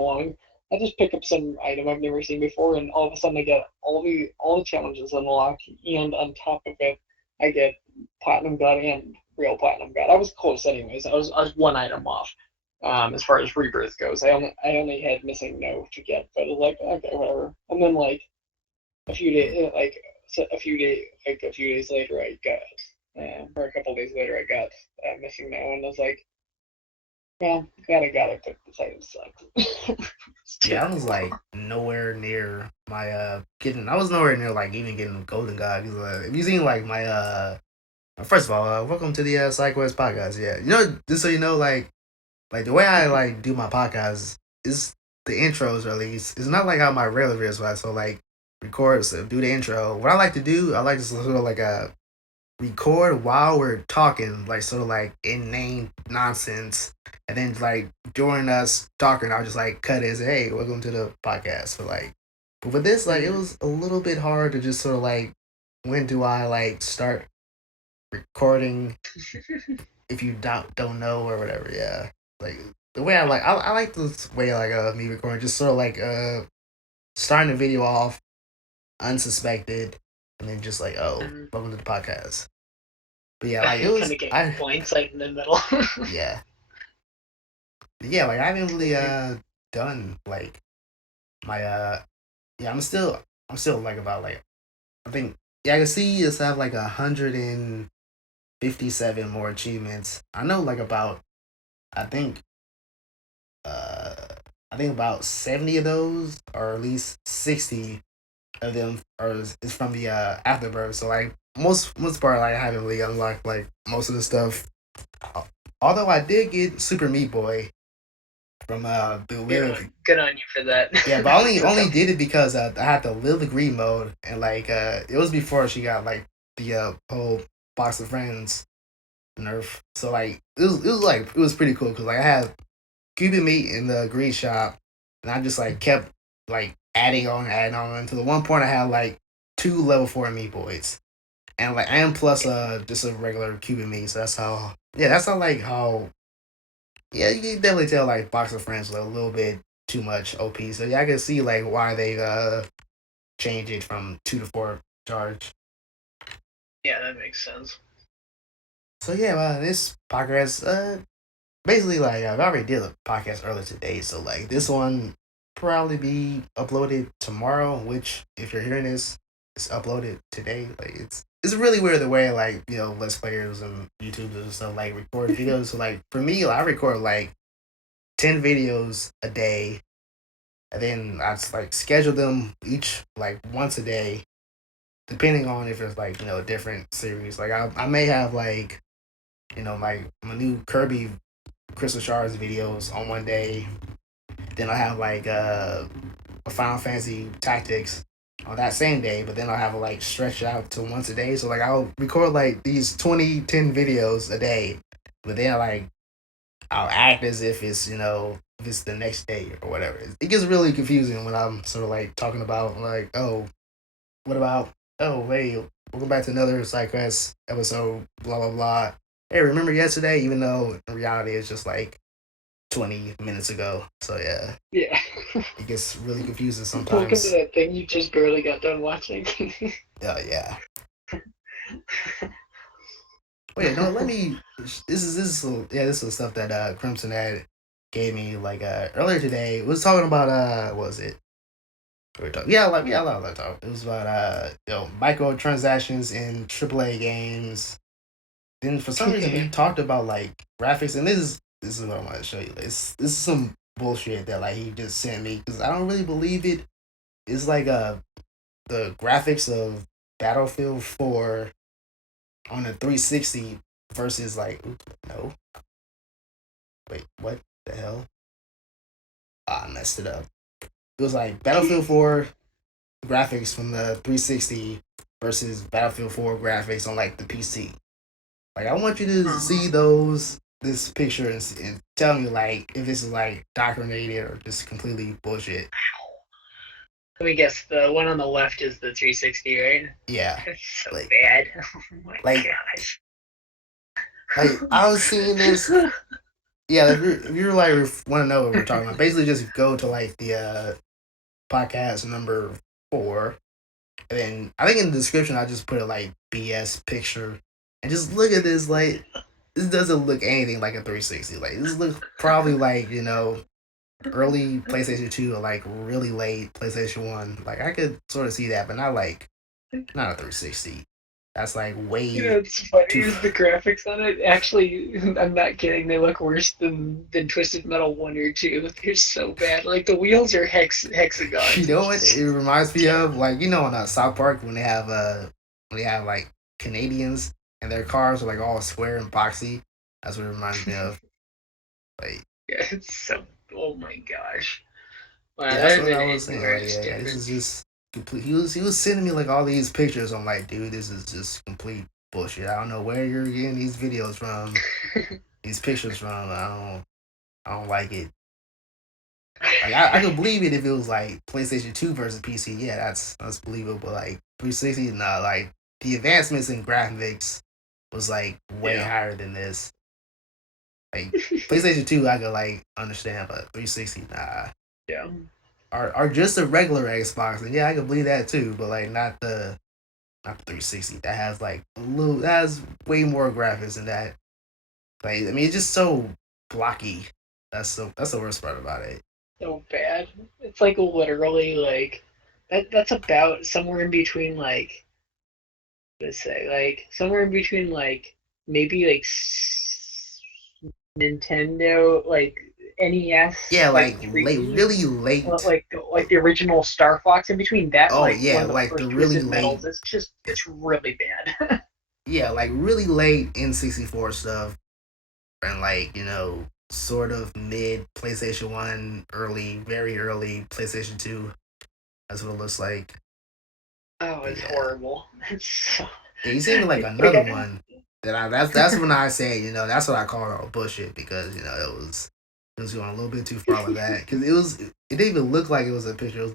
along. I just pick up some item I've never seen before, and all of a sudden I get all the challenges unlocked, and on top of it, I get platinum god and real platinum god. I was close anyways. I was one item off. As far as rebirth goes, I only had missing no to get, but it was like okay, whatever. And then like a few days later, I got, or a couple days later, I got missing no, and I was like, well, glad I got it, but this item sucks. It's too Yeah, I was low. like nowhere near my getting. I was nowhere near like even getting golden god. Cause if you seen like my first of all, welcome to the Sidekuest Podcast. Yeah, you know, just so you know, like the way I like do my podcast is the intros or at least it's not like how my regular videos are. So like record, so do the intro. What I like to do, I like to sort of like record while we're talking, like sort of like inane nonsense, and then like during us talking, I'll just like cut it and say, "Hey, welcome to the podcast." So like, but with this, like it Mm. was a little bit hard to just sort of like, when do I like start recording if you don't know or whatever. Yeah, like the way I like this way like me recording, just sort of like starting the video off unsuspected, and then just like, oh, Mm. welcome to the podcast. But yeah, like it Kind was of getting I blindsided in the middle. yeah. Yeah, like I haven't really Same here. done like my yeah, I'm still like about like I think yeah, I can see us have like 157 more achievements. I know like about I think uh I think about 70 of those or at least 60 of them are is from the afterbirth. So like most part like I haven't really unlocked like most of the stuff. Although I did get Super Meat Boy from the live. Good on you for that. Yeah, but I only That only sounds. did it because I had the live agree mode, and like it was before she got like the whole box of friends nerf. So like it was pretty cool because like I had Cuban meat in the greed shop, and I just like kept like adding on to the one point I had like two level 4 meat boys, and plus just a regular Cuban meat. So that's how like how yeah, you can definitely tell like Box of Friends a little bit too much OP. So yeah, I can see like why they changed it from 2 to 4 charge. Yeah, that makes sense. So yeah, this podcast basically like I've already did a podcast earlier today, so like this one probably be uploaded tomorrow. Which if you're hearing this, it's uploaded today. Like it's really weird the way like you know let's players and YouTubers and stuff like record videos. So like for me, like, I record like 10 videos a day, and then I just like schedule them each like once a day, depending on if it's like you know a different series. Like I may have like you know like my new Kirby Crystal Shards videos on one day, then I have like a Final Fantasy Tactics on that same day, but then I'll have it like stretched out to once a day. So like I'll record like these 10 videos a day, but then like I'll act as if it's you know if it's the next day or whatever. It gets really confusing when I'm sort of like talking about like oh what about oh hey welcome back to another SideQuest episode blah blah blah. Hey, remember yesterday? Even though in reality it's just like 20 minutes ago. So yeah, Yeah. it gets really confusing Welcome to sometimes. that thing you just barely got done watching. Yeah. Wait, no, let me. This is stuff that Crimson had gave me like earlier today. We was talking about what was it? We were talking, yeah, a lot of talk. It was about you know microtransactions in AAA games. Then for some reason we talked about like graphics, and this is what I want to show you. This is some bullshit that like he just sent me because I don't really believe it. It's like the graphics of Battlefield 4 on a 360 versus like no wait what the hell I messed it up. It was like Battlefield 4 graphics from the 360 versus Battlefield 4 graphics on like the PC. Like I want you to see those this picture and tell me like if this is like doctrinated or just completely bullshit. Let me guess. The one on the left is the 360, right? Yeah, It's so like bad. Oh my like gosh. like I was seeing this Yeah, if you're like want to know what we're talking about, basically just go to like the podcast number 4, and then I think in the description I just put a like BS picture, and just look at this. Like, this doesn't look anything like a 360. Like, this looks probably like, early PlayStation 2 or like really late PlayStation 1. Like, I could sort of see that, but not a 360. That's like way It's funny too. is the graphics on it. Actually, I'm not kidding. They look worse than Twisted Metal 1 or 2. They're so bad. Like the wheels are You hexagons. know It's what just it reminds me of? terrible. Like, on South Park when they have like Canadians and their cars are like all square and boxy. That's what it reminds me of. Like, Yeah, it's so. Oh my gosh. Wow, yeah, that that's is what an I was saying. Like, ignorance yeah, this is difference. just complete. He was sending me like all these pictures. I'm like, dude, this is just complete bullshit. I don't know where you're getting these videos from, these pictures from. I don't like it. Like, I could believe it if it was like PlayStation 2 versus PC. Yeah, that's believable. Like 360, nah. Like, the advancements in graphics was like way Yeah. higher than this. Like, PlayStation 2, I could like understand, but 360, nah. Yeah. Or just a regular Xbox, and yeah, I could believe that too. But like, not the 360. That has way more graphics than that. Like, I mean, it's just so blocky. That's the worst part about it. So bad. It's like literally like that's about somewhere in between like let's say like somewhere in between like maybe like Nintendo like NES Yeah, like like late, 3D really late. like the original Star Fox in between that and Oh like one yeah, of the like the first really Twisted late. Metals. It's really bad. Yeah, like really late N64 stuff, and like, sort of mid PlayStation 1, early, very early PlayStation 2. That's what it looks like. Oh, But it's yeah, horrible. It's so, yeah, you seen me like like another one that that's when I say, that's what I call it bullshit, because it was going a little bit too far with that, because it didn't even look like it was a picture. It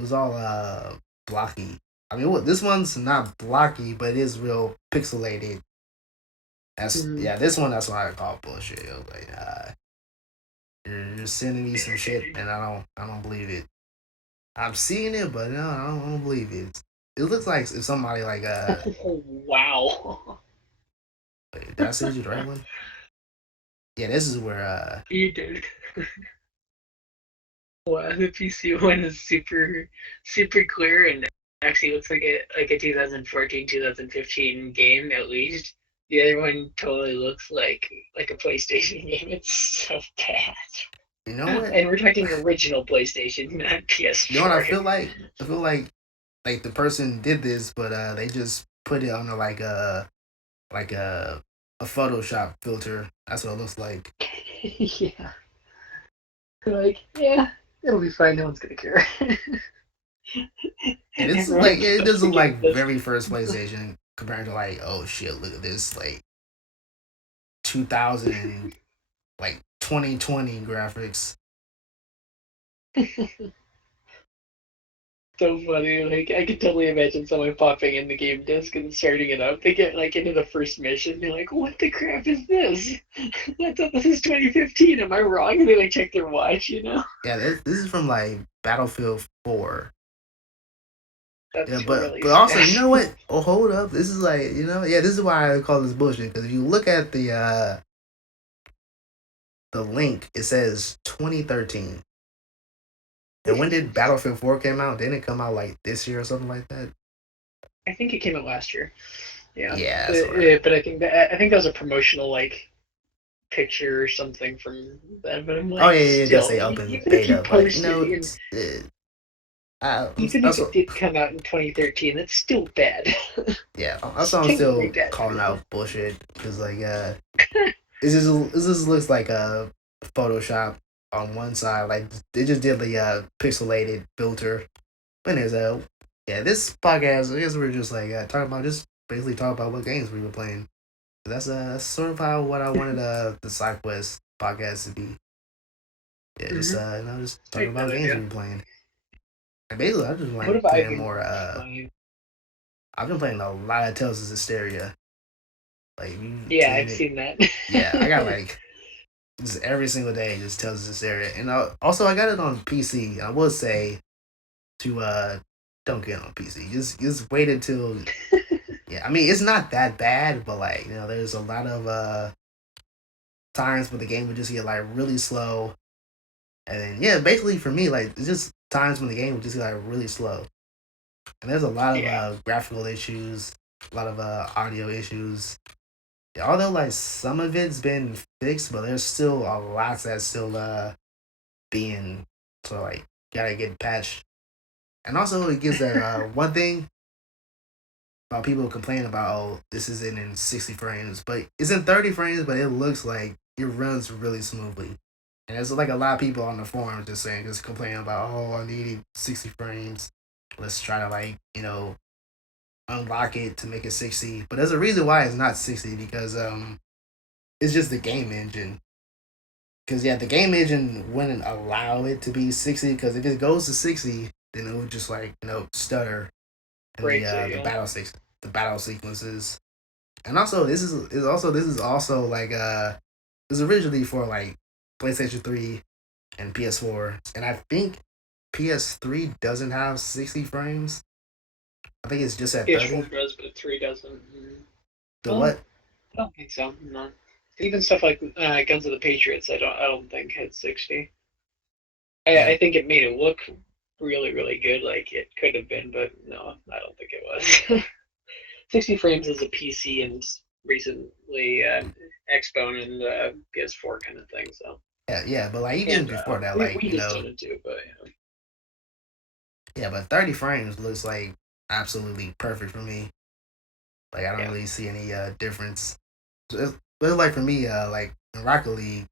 was all blocky. I mean, what, this one's not blocky, but it is real pixelated. That's mm, Yeah, this one, that's what I call bullshit. It was like, you're sending me some shit, and I don't believe it. I'm seeing it, but no, I don't believe it. It looks like if somebody like wow. wait, did I send you the right one? Yeah, this is where You did. Wow, the PC one is super clear and actually looks like a 2014 2015 game at least. The other one totally looks like a PlayStation game. It's so bad. you know what? And we're talking original PlayStation, not You know what I PS4. feel like? I feel like the person did this, but they just put it on a Photoshop filter. That's what it looks like. Yeah. Like, yeah, it'll be fine. No one's gonna care. And this is Everyone like, keep it up does to look get like this. very first PlayStation compared to like, oh shit, look at this, like 2000 and like 2020 graphics. So funny. Like I could totally imagine someone popping in the game disc and starting it up. They get like into the first mission. They're like, "What the crap is this? I thought this is 2015. Am I wrong?" And they like check their watch. Yeah, this is from like Battlefield 4. Yeah, That's but really also, sad. you know what? Oh, hold up. This is like, yeah, this is why I call this bullshit. Because if you look at the link, it says 2013. And when did Battlefield 4 came out? Didn't it come out like this year or something like that? I think it came out last year. Yeah, Yeah, but, that's what I. but I think that was a promotional like picture or something from that. But I'm Oh like, yeah, yeah, it does still, say open even if you beta, but posted in, even if that's it what. did come out in 2013, that's still bad. Yeah, that's why I'm Still way still bad. calling out bullshit, because like this just looks like a Photoshop on one side. Like, they just did the pixelated filter. But anyways, yeah, this podcast, I guess we're just like talking about, just basically talking about what games we were playing. That's sort of how what I wanted the Sidekuest podcast to be. Yeah, just Mm-hmm. just It's a talking good about games we idea. were playing. And basically, I've just been What like have I playing been more. playing? I've been playing a lot of Tales of Hysteria. Like, you Yeah, seen I've it? seen that. Yeah, I got like. just every single day, it just tells us this area. And also, I got it on PC. I will say to don't get it on PC. Just wait until yeah. I mean, it's not that bad, but like there's a lot of times where the game would just get like really slow, and then yeah, basically for me, like it's just times when the game would just get like really slow. And there's a lot of Yeah, graphical issues, a lot of audio issues. Yeah, although like some of it's been fixed, but there's still a lot that's still being so like gotta get patched. And also it gives that one thing about people complaining about this isn't in 60 frames, but it's in 30 frames, but it looks like it runs really smoothly. And there's like a lot of people on the forums just complaining about I need 60 frames. Let's try to like unlock it to make it 60. But there's a reason why it's not 60 because it's just the game engine. Because yeah, the game engine wouldn't allow it to be 60 because if it goes to 60, then it would just like stutter in breaks it. the Yeah, the battle sequences. And also this is also like it was originally for like PlayStation 3 and PS4, and I think PS3 doesn't have 60 frames. I think it's just at PS4 30. does, but 3 doesn't. The Well, what? I don't think so. No. Even stuff like Guns of the Patriots, I don't think had 60. Yeah, I think it made it look really really good, like it could have been, but no, I don't think it was. 60 frames is a PC and recently Xbone and PS4 kind of thing. So yeah, but like even and before that, we like we just done it too, but yeah, but 30 frames looks like absolutely perfect for me. Like I don't yeah, really see any difference. But like for me, like in Rocket League,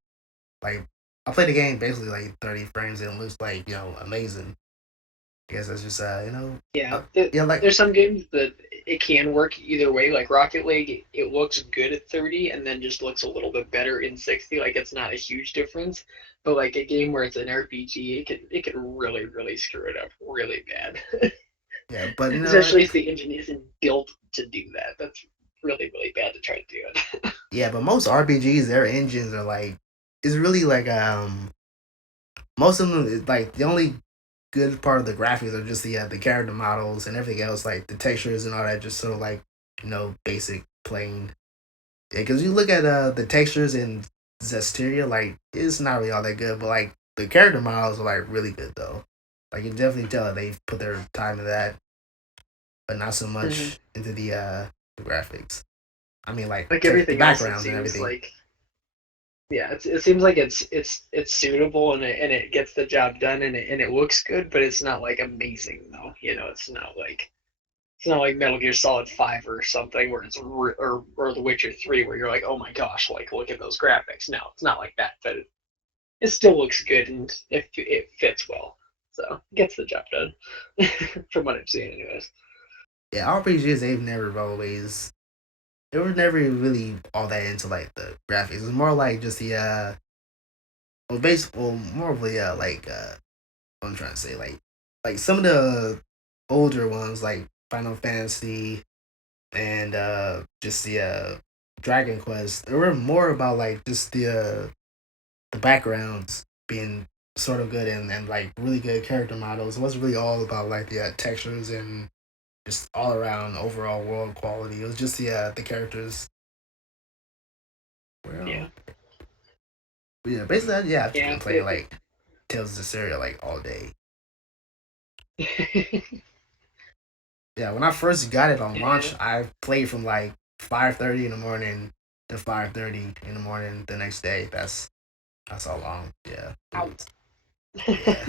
like I play the game basically like 30 frames and it looks like amazing. I guess that's just yeah. yeah, like There's some games that it can work either way. Like Rocket League, it looks good at 30 and then just looks a little bit better in 60. Like it's not a huge difference. But like a game where it's an RPG, it can really really screw it up really bad. yeah, but Especially if the engine isn't built to do that. That's really really bad to try to do it. yeah, but most RPGs, their engines are like it's really like most of them like the only good part of the graphics are just the character models and everything else like the textures and all that just sort of like basic plain. Yeah, because you look at the textures in Zestiria, like it's not really all that good, but like the character models are like really good though. Like you definitely tell that they've put their time into that, but not so Mm-hmm. much into the graphics. I mean, like Like the everything else, it backgrounds and seems everything. like yeah, it seems like it's suitable and it gets the job done and it looks good, but it's not like amazing though. It's not like Metal Gear Solid 5 or something where or The Witcher 3 where you're like, oh my gosh, like look at those graphics. No, it's not like that, but it still looks good and it fits well, so it gets the job done from what I've seen, anyways. Yeah, RPGs they were never really all that into like the graphics. It was more like just the more of the what I'm trying to say like some of the older ones like Final Fantasy and just the Dragon Quest. They were more about like just the backgrounds being sort of good and like really good character models. It wasn't really all about like the textures and just all around overall world quality. It was just the characters. Yeah, Well, yeah, basically, yeah, I've just yeah, been playing like Tales of Systeria like all day. Yeah, when I first got it on yeah. launch, I played from like 5:30 in the morning to 5:30 in the morning the next day. That's how long. Yeah, it Ouch. was. Yeah,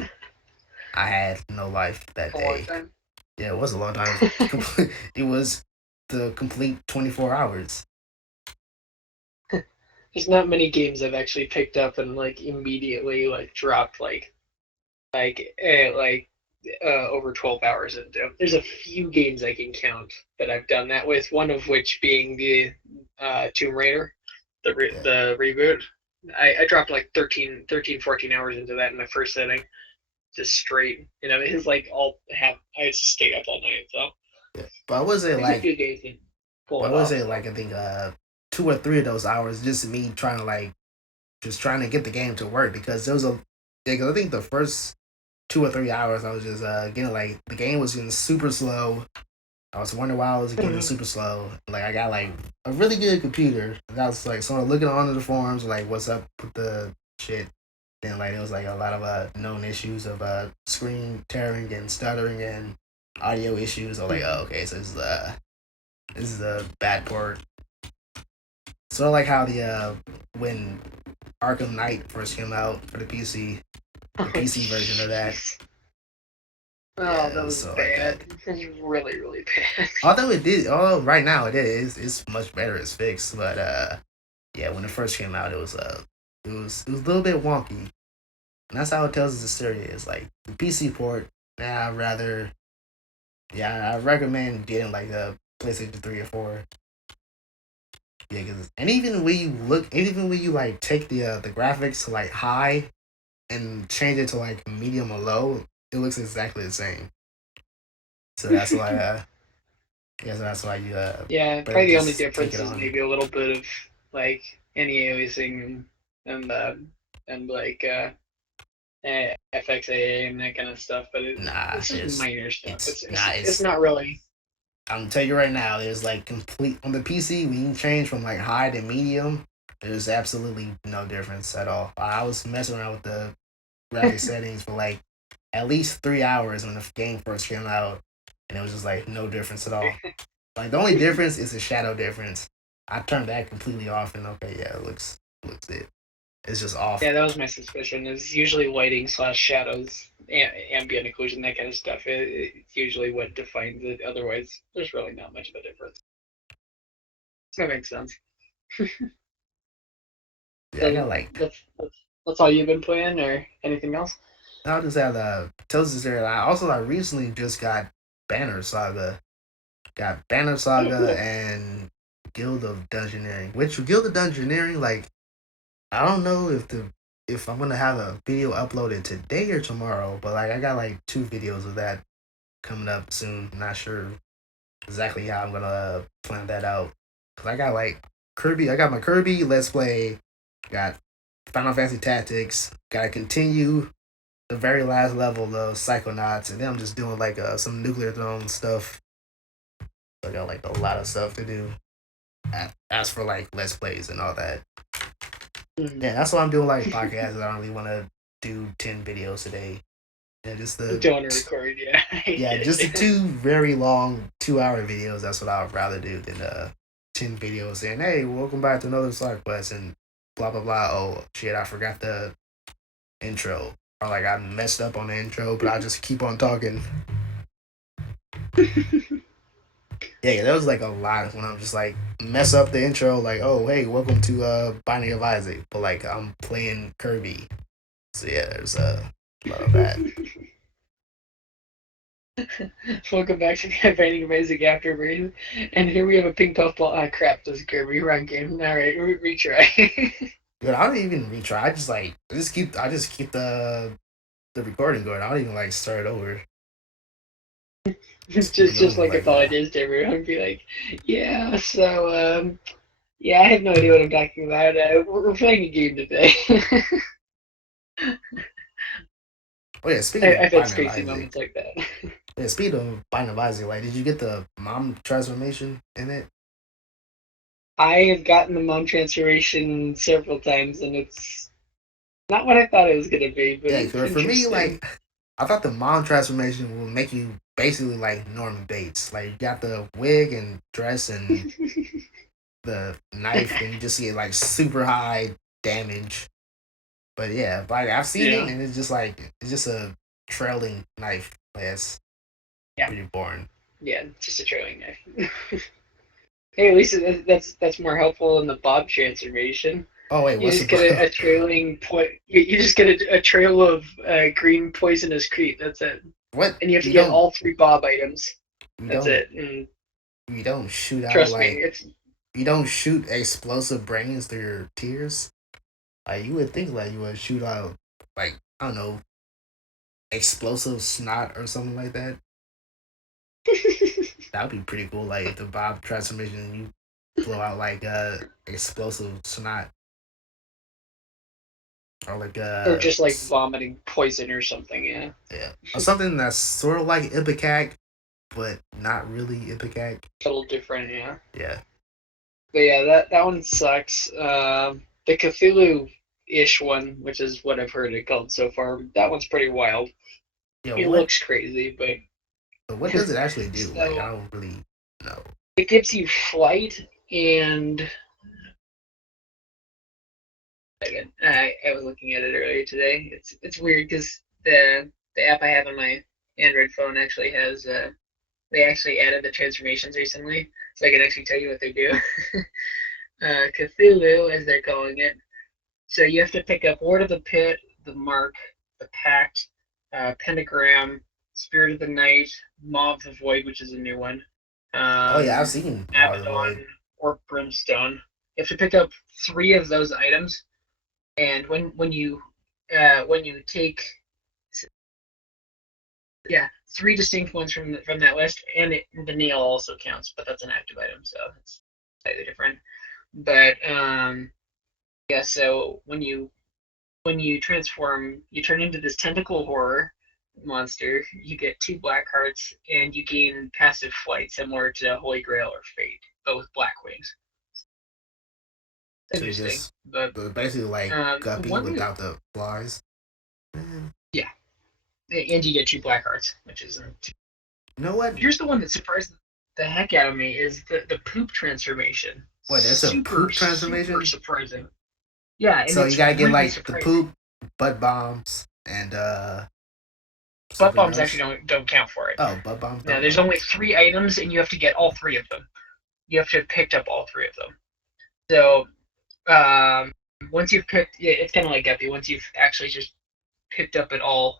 I had no life that A long day. time. Yeah, it was a long time. It was the complete 24 hours. There's not many games I've actually picked up and like immediately like dropped like over 12 hours into. There's a few games I can count that I've done that with. One of which being the Tomb Raider, Yeah, the reboot. I dropped like 14 hours into that in the first setting, just straight. It's like all have I just stayed up all night. So yeah. But I would say there's a like, few games that pull but I it would off. say So like I think 2 or 3 of those hours just me trying to like just trying to get the game to work because there was a. Yeah, 'cause I think the first 2 or 3 hours I was just getting like the game was getting super slow. I was wondering why I was getting Mhm. super slow. Like I got like a really good computer. And I was like sort of looking onto the forums like what's up with the shit. Then like there was like a lot of known issues of screen tearing and stuttering and audio issues. I was like, oh okay, so this is a bad port. Sort of like how the when Arkham Knight first came out for Oh, the PC version of that. jeez. Oh, Yeah, that it was was so like that. bad. It was really, really bad. Although right now it is, it's much better. It's fixed, but yeah, when it first came out, it was a little bit wonky, and that's how it tells us the story is. Like the PC port, nah, I'd rather, yeah, I recommend getting like a PlayStation 3 or 4. Yeah, and even when you like take the graphics to like high and change it to like medium or low, it looks exactly the same. So that's why, yeah, so that's why you Yeah, better probably the only just take difference it is on. maybe a little bit of like anti-aliasing and like FXAA and that kind of stuff, but Nah, it's just minor stuff. it's It's nah, it's it's not really. I'm tell you right now, there's like complete on the PC when you change from like high to medium, there's absolutely no difference at all. I was messing around with the graphic settings for like at least 3 hours when the game first came out, and it was just like no difference at all. Like the only difference is the shadow difference. I turned that completely off, and okay, yeah, it looks it. It's just off. Yeah, that was my suspicion. Is usually lighting slash shadows, ambient occlusion, that kind of stuff. It's usually what defines it. Otherwise, there's really not much of a difference. That makes sense. Yeah, I got So like that's all you've been playing, or anything else? I'll just have tells us there. I recently just got Banner Saga. Got Banner Oh, Saga cool. and Guild of Dungeoneering. Which Guild of Dungeoneering, like I don't know if I'm gonna have a video uploaded today or tomorrow, but like I got like 2 videos of that coming up soon. Not sure exactly how I'm gonna plan that out. Cause I got like Kirby. I got my Kirby Let's Play. Got Final Fantasy Tactics. Gotta continue the very last level of Psychonauts, and then I'm just doing like some Nuclear Throne stuff. So I got like a lot of stuff to do. As for like Let's Plays and all that, Mm. yeah, that's why I'm doing like podcasts. I don't really want to do 10 videos a day. Yeah, Don't record, yeah. I just the get two very long 2 hour videos. That's what I would rather do than 10 videos saying, "Hey, welcome back to another side quest," and blah blah blah. Oh shit, I forgot the intro, or like I messed up on the intro, but I just keep on talking. it. Yeah, that was like a lot when I'm just like mess up the intro, like, oh hey, welcome to Binding of Isaac, but like I'm playing Kirby. So yeah, there's a lot of that. Welcome back to the Advancing Basic Afterbreathe. And here we have a pink puff ball. Ah, crap, this is Kirby run game. Alright, retry. But I don't even retry. I just keep the recording going. I don't even like start over. Just keep it just going like like that. apologize to everyone. Be like, yeah, so, yeah, I have no idea what I'm talking about. We're playing a game today. Oh yeah, speaking of I've had Binding of spacey Isaac. moments like that. Yeah, speaking of Binding of Isaac, like did you get the mom transformation in it? I have gotten the mom transformation several times, and it's not what I thought it was going to be, but Yeah, it's for me, interesting. like I thought the mom transformation will make you basically like Norman Bates. Like you got the wig and dress and the knife, and you just get like super high damage. But yeah, like I've seen it, Yeah, and it's just a trailing knife. Like, it's yeah, pretty boring. yeah, just a trailing knife. Hey, at least that's more helpful in the Bob transformation. Oh wait, You what's just get the a trailing You just get a trail of green poisonous Crete. That's it, what? and you have to get all 3 Bob items. You That's don't it. And you don't shoot out trust me, like it's you don't shoot explosive brains through your tears. Like you would think like you would shoot out like I don't know explosive snot or something like that. That would be pretty cool. Like the Bob transformation, you blow out like explosive snot. or like Or just like vomiting poison or something, yeah. or something that's sort of like Ipecac, but not really Ipecac. A little different, yeah. Yeah. But yeah, that one sucks. The Cthulhu-ish one, which is what I've heard it called so far, that one's pretty wild. Yeah. It What? looks crazy, What does it actually do? Like, I so don't really know. it gives you flight and I was looking at it earlier today. It's weird because the app I have on my Android phone actually has they actually added the transformations recently, so I can actually tell you what they do. Cthulhu, as they're calling it. So you have to pick up Ward of the Pit, the Mark, the Pact, Pentagram, Spirit of the Night, Maw of the Void, which is a new one, Oh yeah, I've seen Maw of the Void. Abaddon, or Brimstone. You have to pick up 3 of those items, and when you take, yeah, 3 distinct ones from that list, and the nail also counts, but that's an active item, so it's slightly different. But yeah, so when you transform, you turn into this tentacle horror monster. You get 2 black hearts, and you gain passive flight, similar to Holy Grail or Fate, but with black wings. So you Interesting, just but basically like Guppy one, without the flies. yeah, and you get 2 black hearts, which is You know what? here's the one that surprised the heck out of me is the poop transformation. What? That's a Super poop transformation. surprising. Yeah, and So you it's gotta get really like the surprising. poop, butt bombs, and Butt something bombs else. actually don't count for it. Oh, butt bombs No, don't there's count. only 3 items, and you have to get all 3 of them. You have to have picked up all 3 of them. So once you've picked, it's kind of like Guppy. Once you've actually just picked up all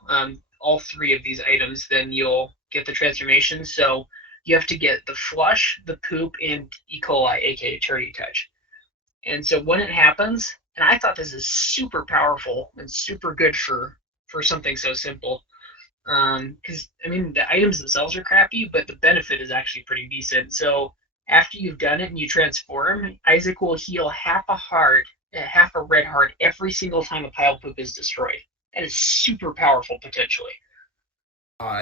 3 of these items, then you'll get the transformation. So you have to get the flush, the poop, and E. coli, aka Charity Touch. And so when it happens, and I thought this is super powerful and super good for something so simple. Because I mean the items themselves are crappy, but the benefit is actually pretty decent. So after you've done it and you transform, Isaac will heal half a red heart every single time a pile of poop is destroyed. That is super powerful potentially.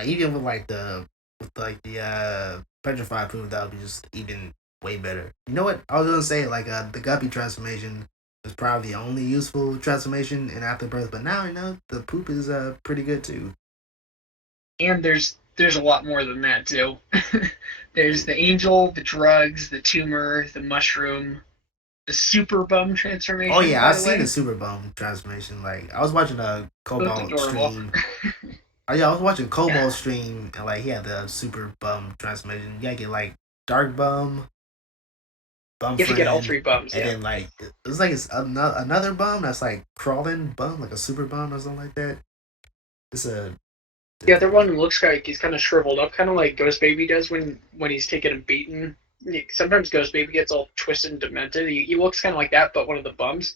Even with like the petrified poop, that would be just even way better. You know what? I was gonna say like the Guppy transformation is probably the only useful transformation in Afterbirth, but now you know the poop is pretty good too. And there's a lot more than that too. There's the angel, the drugs, the tumor, the mushroom, the super bum Oh transformation. yeah, By I've the seen the way, super bone transformation. Like I was watching a both Cobalt adorable. stream. Oh yeah, I was watching Cobalt Yeah, stream and like he had the super bum transformation. You gotta get like dark bum, bum you have to get all friend, 3 bums. and Yeah, then like it's like it's another bum that's like crawling bum, like a super bum or something like that. It's a the other one looks like he's kind of shriveled up, kind of like Ghost Baby does when he's taken a beating. Sometimes Ghost Baby gets all twisted and demented. He looks kind of like that, but one of the bums.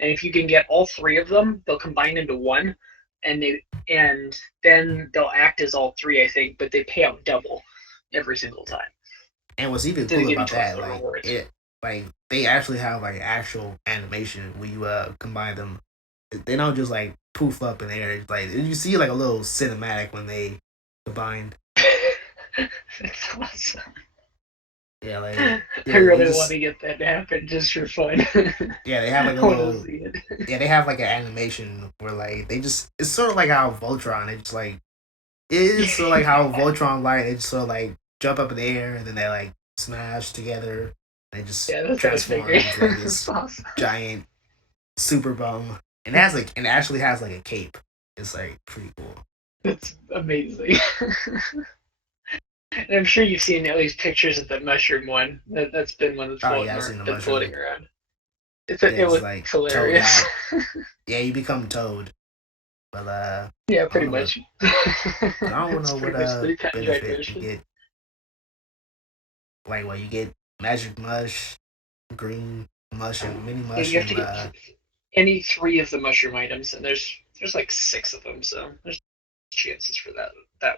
And if you can get all 3 of them, they'll combine into one, and then they'll act as all 3, I think, but they pay out double every single time. and what's even So they cool give you about twice that, the rewards. like they actually have like actual animation when you combine them. They don't just like poof up in the air. It's like you see like a little cinematic when they combine. That's awesome. Yeah, like I yeah, they really want just to get that to happen just for fun. yeah they have like a I want to little see it. yeah they have like an animation where like they just it's sort of like how Voltron it's like it is sort of like how Voltron like they just sort of like jump up in the air and then they like smash together. They just Yeah, that's what I transform figured. into like That's this awesome. giant super bum. And it has like and it actually has like a cape. It's like pretty cool. That's amazing. And I'm sure you've seen at least pictures of the mushroom one. That's been one that's Oh yeah, I've seen the been floating mushroom. around. Yeah, It it's looks like toad hilarious. hat. Yeah, you become Toad. But Yeah, I don't pretty know what much. I don't It's know what pretty much the contract benefit you version. get. Like what you get magic mush, green mush and mini mush You have and to get any 3 of the mushroom items, and there's like 6 of them, so there's chances for that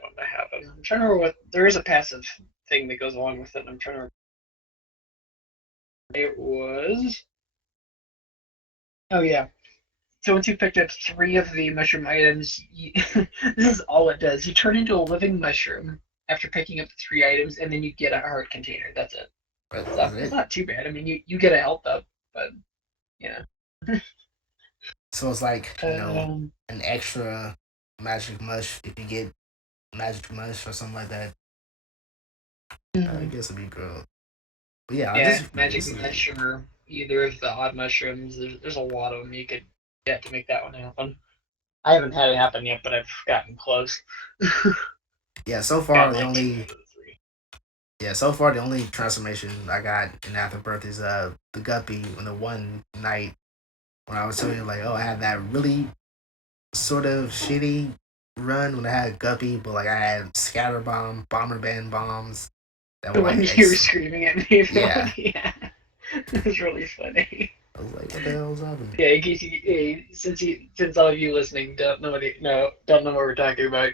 one to happen. I'm trying to remember what there is a passive thing that goes along with it. I'm trying to remember. It was, oh yeah, So once you picked up 3 of the mushroom items, this is all it does. You turn into a living mushroom after picking up the 3 items, and then you get a heart container. That's it. So That's it's it. not too bad. I mean, you get a health up, but yeah. So it's like, Um, an extra magic mush if you get magic mush or something like that. I guess it'd be good. But yeah, I yeah, just magic recently. mush or either of the odd mushrooms. There's a lot of them you could get to make that one happen. I haven't had it happen yet, but I've gotten close. Yeah, so far Gotten the like 2 only out of the 3. yeah, so far the only transformation I got in Afterbirth is the guppy on the one night when I was telling you like, oh, I had that really sort of shitty run when I had guppy, but like I had scatter bomb, bomber band bombs that were The one like you were screaming at me about, yeah. yeah, it was really funny. I was like, what the hell is happening? Yeah, in case since all of you listening don't know what we're talking about,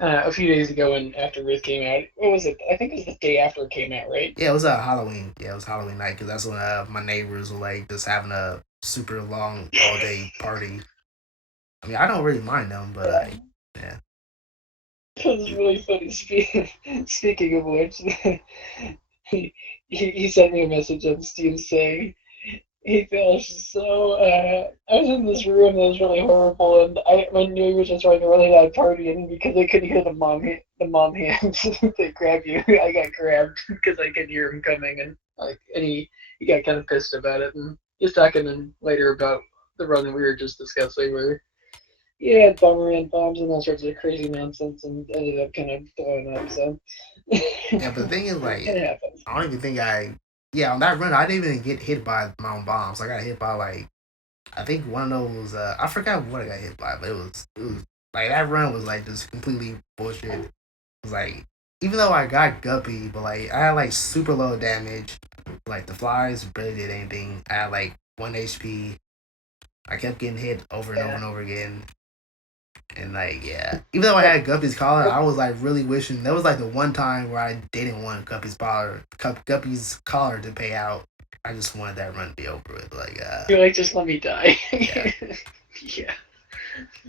a few days ago when After Ruth came out, what was it? I think it was the day after it came out, right? Yeah, it was Halloween. Yeah, it was Halloween night because that's when my neighbors were like just having a super long all day party. I mean, I don't really mind them, but Yeah, like, yeah, it was really funny. Speaking of which, he sent me a message on Steam saying, "Hey Phil, so I was in this room that was really horrible, and my neighbors was throwing a really loud party, and because I couldn't hear the mom hands they grab you, I got grabbed because I could hear him coming, and he got kind of pissed about it, and he's talking then later about the run that we were just discussing, where yeah, bomber and bombs and all sorts of crazy nonsense, and ended up kind of blowing up. So yeah. But the thing is, like, it happens. I don't even think yeah, on that run, I didn't even get hit by my own bombs. I got hit by like, I think one of those. I forgot what I got hit by, but it was like that run was like just completely bullshit. It was like, even though I got guppy, but like I had like super low damage. Like the flies barely did anything. I had like 1 HP. I kept getting hit over and over Yeah. and over again. And like, yeah, even though I had Guppy's collar, I was like really wishing that was like the one time where I didn't want Guppy's collar to pay out. I just wanted that run to be over with. Like, You're like, just let me die. yeah, Yeah,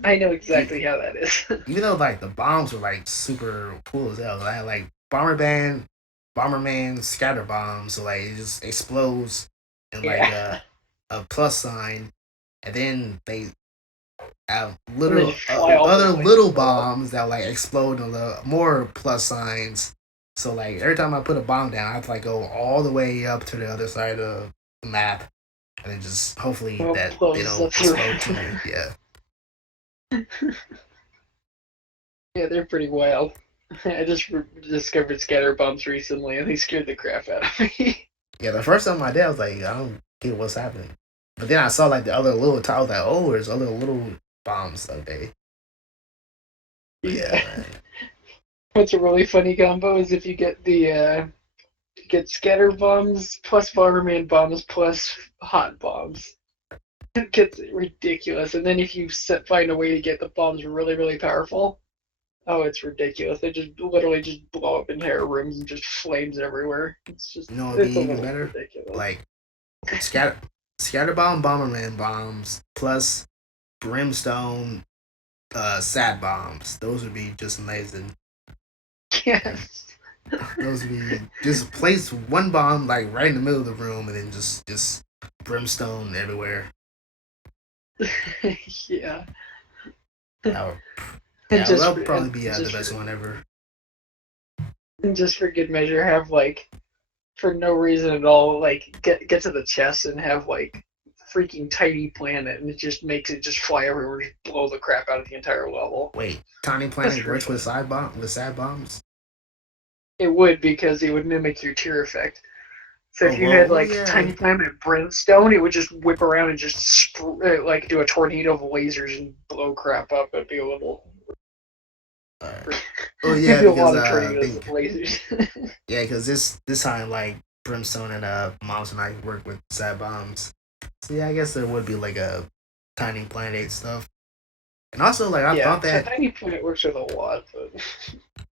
I know e- exactly how that is. even though like the bombs were like super cool as hell. I had like Bomberman scatter bombs, so like it just explodes in like Yeah, a plus sign, and then they have and they little just fly all over other the place and little blow up. bombs that like explode on the more plus signs. So like every time I put a bomb down, I have to like go all the way up to the other side of the map, and then just hopefully Well, that they blows don't up through. explode to me. Yeah, Yeah, they're pretty wild. I just discovered scatter bombs recently, and they scared the crap out of me. yeah. The first time I did, I was like, I don't get what's happening. But then I saw like the other little tiles, like, oh, there's other little bombs. Okay, but yeah, Yeah. man. What's a really funny combo is if you get get scatter bombs plus Bomberman bombs plus hot bombs. It gets ridiculous. And then if you find a way to get the bombs really, really powerful, oh, it's ridiculous. They just literally just blow up entire rooms and just flames everywhere. You know, it'd be It's a even little better. ridiculous. Like scatter Bomberman bombs plus brimstone sad bombs. Those would be just amazing. Like Yes. those would be just place one bomb like right in the middle of the room and then just brimstone everywhere. Yeah. That would, And yeah, just that'll probably be the just for best one ever. good measure, have like for no reason at all, like get to the chest and have like freaking tiny planet, and it just makes it just fly everywhere, just blow the crap out of the entire level. Wait, Tiny That's Planet works really with side bomb with sad bombs. it would because it would mimic your tear effect. So Oh if you had well, like yeah. tiny planet and brimstone, it would just whip around and just like do a tornado of lasers and blow crap up. It'd be a little, Oh it'd yeah, be a because lot of I tornadoes of think lasers. yeah, because this time like brimstone and Moms and I work with sad bombs. So yeah, I guess there would be like a Tiny Planet stuff. And also, like Yeah, so tiny planet works with a lot, but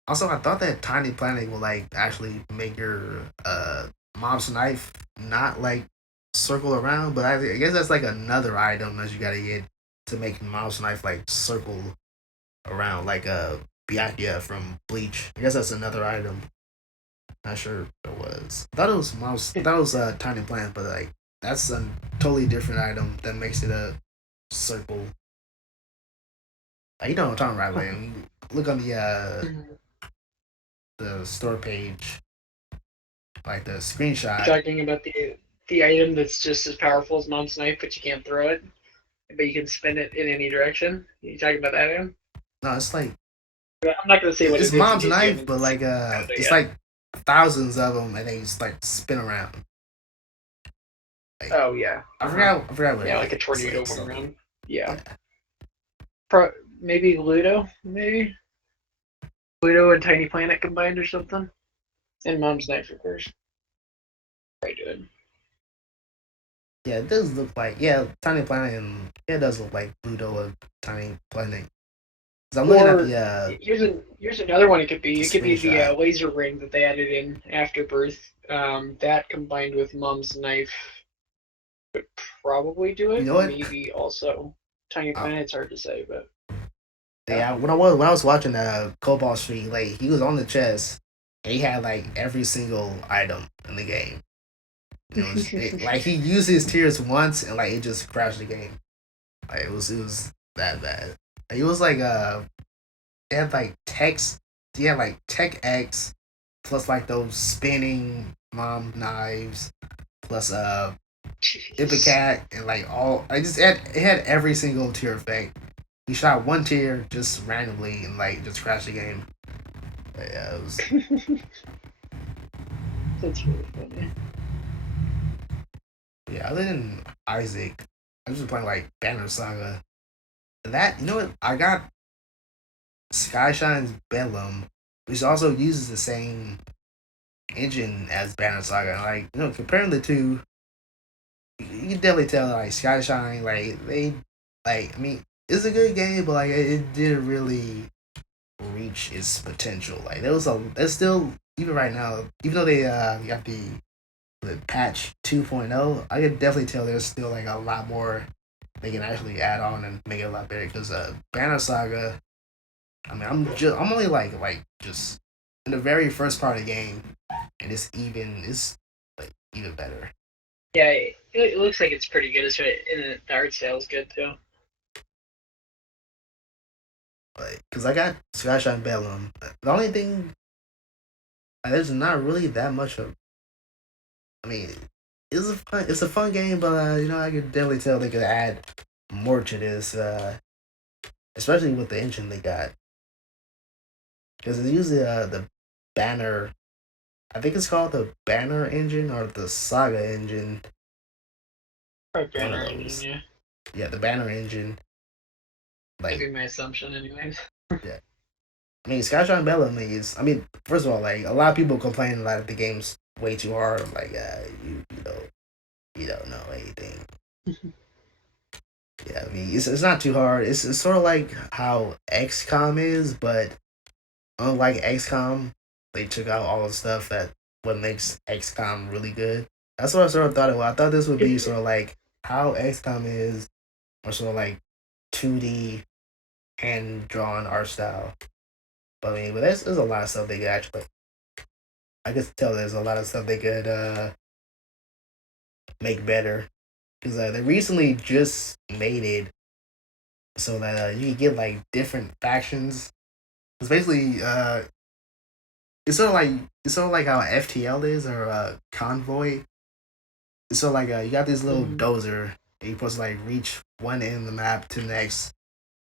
I thought that Tiny Planet would like actually make your mom's knife not like circle around, but I guess that's like another item that you gotta get to make mouse knife like circle around like Byakuya from Bleach. I guess that's another item. Not sure what it was. I thought it was mouse. I thought it was tiny plant, but like that's a totally different item that makes it a circle. Like, you know what I'm talking about, like, when you look on the store page, like the screenshot. Talking about the item that's just as powerful as Mom's knife, but you can't throw it, but you can spin it in any direction. You talking about that item? No, it's like I'm not gonna say what it's it is in mom's case you knife, haven't but like found it it's yet. like thousands of them, and they just like spin around. Like, Oh yeah. I forgot what Yeah, it like a is. It's tornado like going something. around. Yeah. Yeah, Maybe Ludo, maybe Ludo and Tiny Planet combined or something. And Mom's knife, of course. Very good. yeah, it does look like Tiny Planet, and yeah, it does look like Pluto or Tiny Planet. Cause I'm looking at Or here's another one. It could be. the It could be the screenshot. laser ring that they added in after birth. That combined with Mom's knife would probably do You it. know what? Maybe also Tiny Uh, Planet. It's hard to say, but yeah. yeah, when I was watching Cobalt Street, like he was on the chest, and he had like every single item in the game. Like he used his tears once, and like it just crashed the game. Like it was that bad. Like, it was like it had like text. He had like Tech X, plus like those spinning mom knives, plus Ipecac, and like all. I just had it had every single tier effect. He shot one tier just randomly and like just crashed the game. But, yeah, it was. That's really funny. Yeah, other than Isaac, I was just playing like Banner Saga. That, you know what? I got Skyshine's Bedlam, which also uses the same engine as Banner Saga. Like, comparing the two, you can definitely tell like Skyshine, like they, like I mean, it's a good game, but like it didn't really reach its potential. Like there's still even right now, even though they got the patch 2.0, I can definitely tell there's still like a lot more they can actually add on and make it a lot better. Because Banner Saga, I mean, I'm only like just in the very first part of the game, and it's like even better. Yeah, it looks like it's pretty good. And the art style is good too. Like, cause I got Skyshine Bellum. The only thing, there's not really that much of. I mean, it's a fun game, but I could definitely tell they could add more to this, especially with the engine they got. Because it's usually the Banner. I think it's called the Banner engine or the Saga engine. Probably One of Banner Engine, those. yeah. Yeah, the Banner engine. That'd Like, be my assumption, anyways. yeah. I mean, Skyshine Bellamy is. I mean, first of all, like a lot of people complain that the game's way too hard. I'm like, you don't know anything. Yeah, I mean, it's not too hard. It's sort of like how XCOM is, but unlike XCOM, they took out all the stuff that what makes XCOM really good. That's what I sort of thought it was. I thought this would be sort of like how XCOM is, or sort of like 2D hand drawn art style. But I mean, there's a lot of stuff they could actually. I could tell there's a lot of stuff they could make better because they recently just made it so that you could get like different factions. It's basically it's sort of like how FTL is or Convoy. It's sort of like you got this little Mhm. dozer and you're supposed to like reach one end of the map to the next,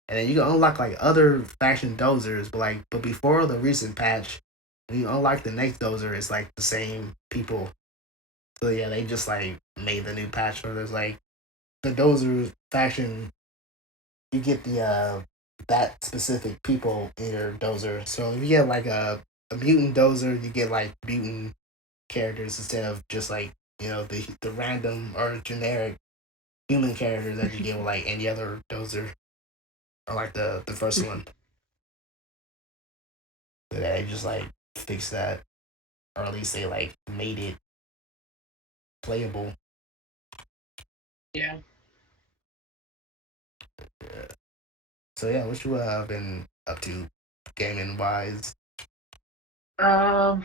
and then you can unlock like other faction dozers. But before the recent patch, when you unlock the next dozer, it's like the same people. So yeah, they just like made the new patch where there's like the dozer faction. You get the that specific people in your dozer. So if you get like a mutant dozer, you get like mutant characters instead of just like the random or generic human characters that you get with like any other dozer or like the first one. So they just like fixed that, or at least they like made it playable. Yeah. Yeah. So yeah, what you been up to gaming wise? Um,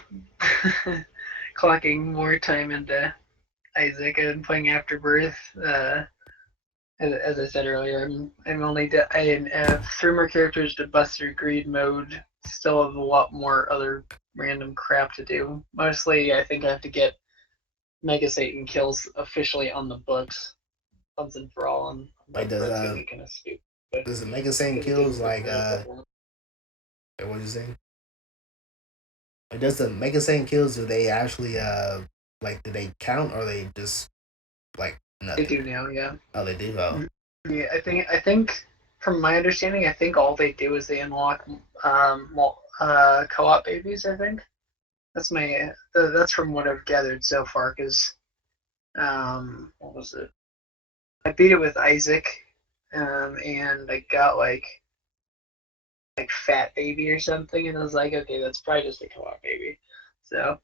clocking more time into Isaac and playing Afterbirth. As I said earlier, I'm only I have 3 more characters to bust through greed mode. Still have a lot more other random crap to do. Mostly, I think I have to get Mega Satan kills officially on the books once and for all, and Like that's gonna be kind of stupid does it make the same because it didn't kills take like me a couple. what you saying? Like does the make the same kills, do they actually like do they count or they just like They nothing? do now, yeah. Oh, they do. Oh, Yeah, I think from my understanding, I think all they do is they unlock co-op babies. I think that's from what I've gathered so far. Because what was it? I beat it with Isaac, and I got like fat baby or something, and I was like, okay, that's probably just a co-op baby. So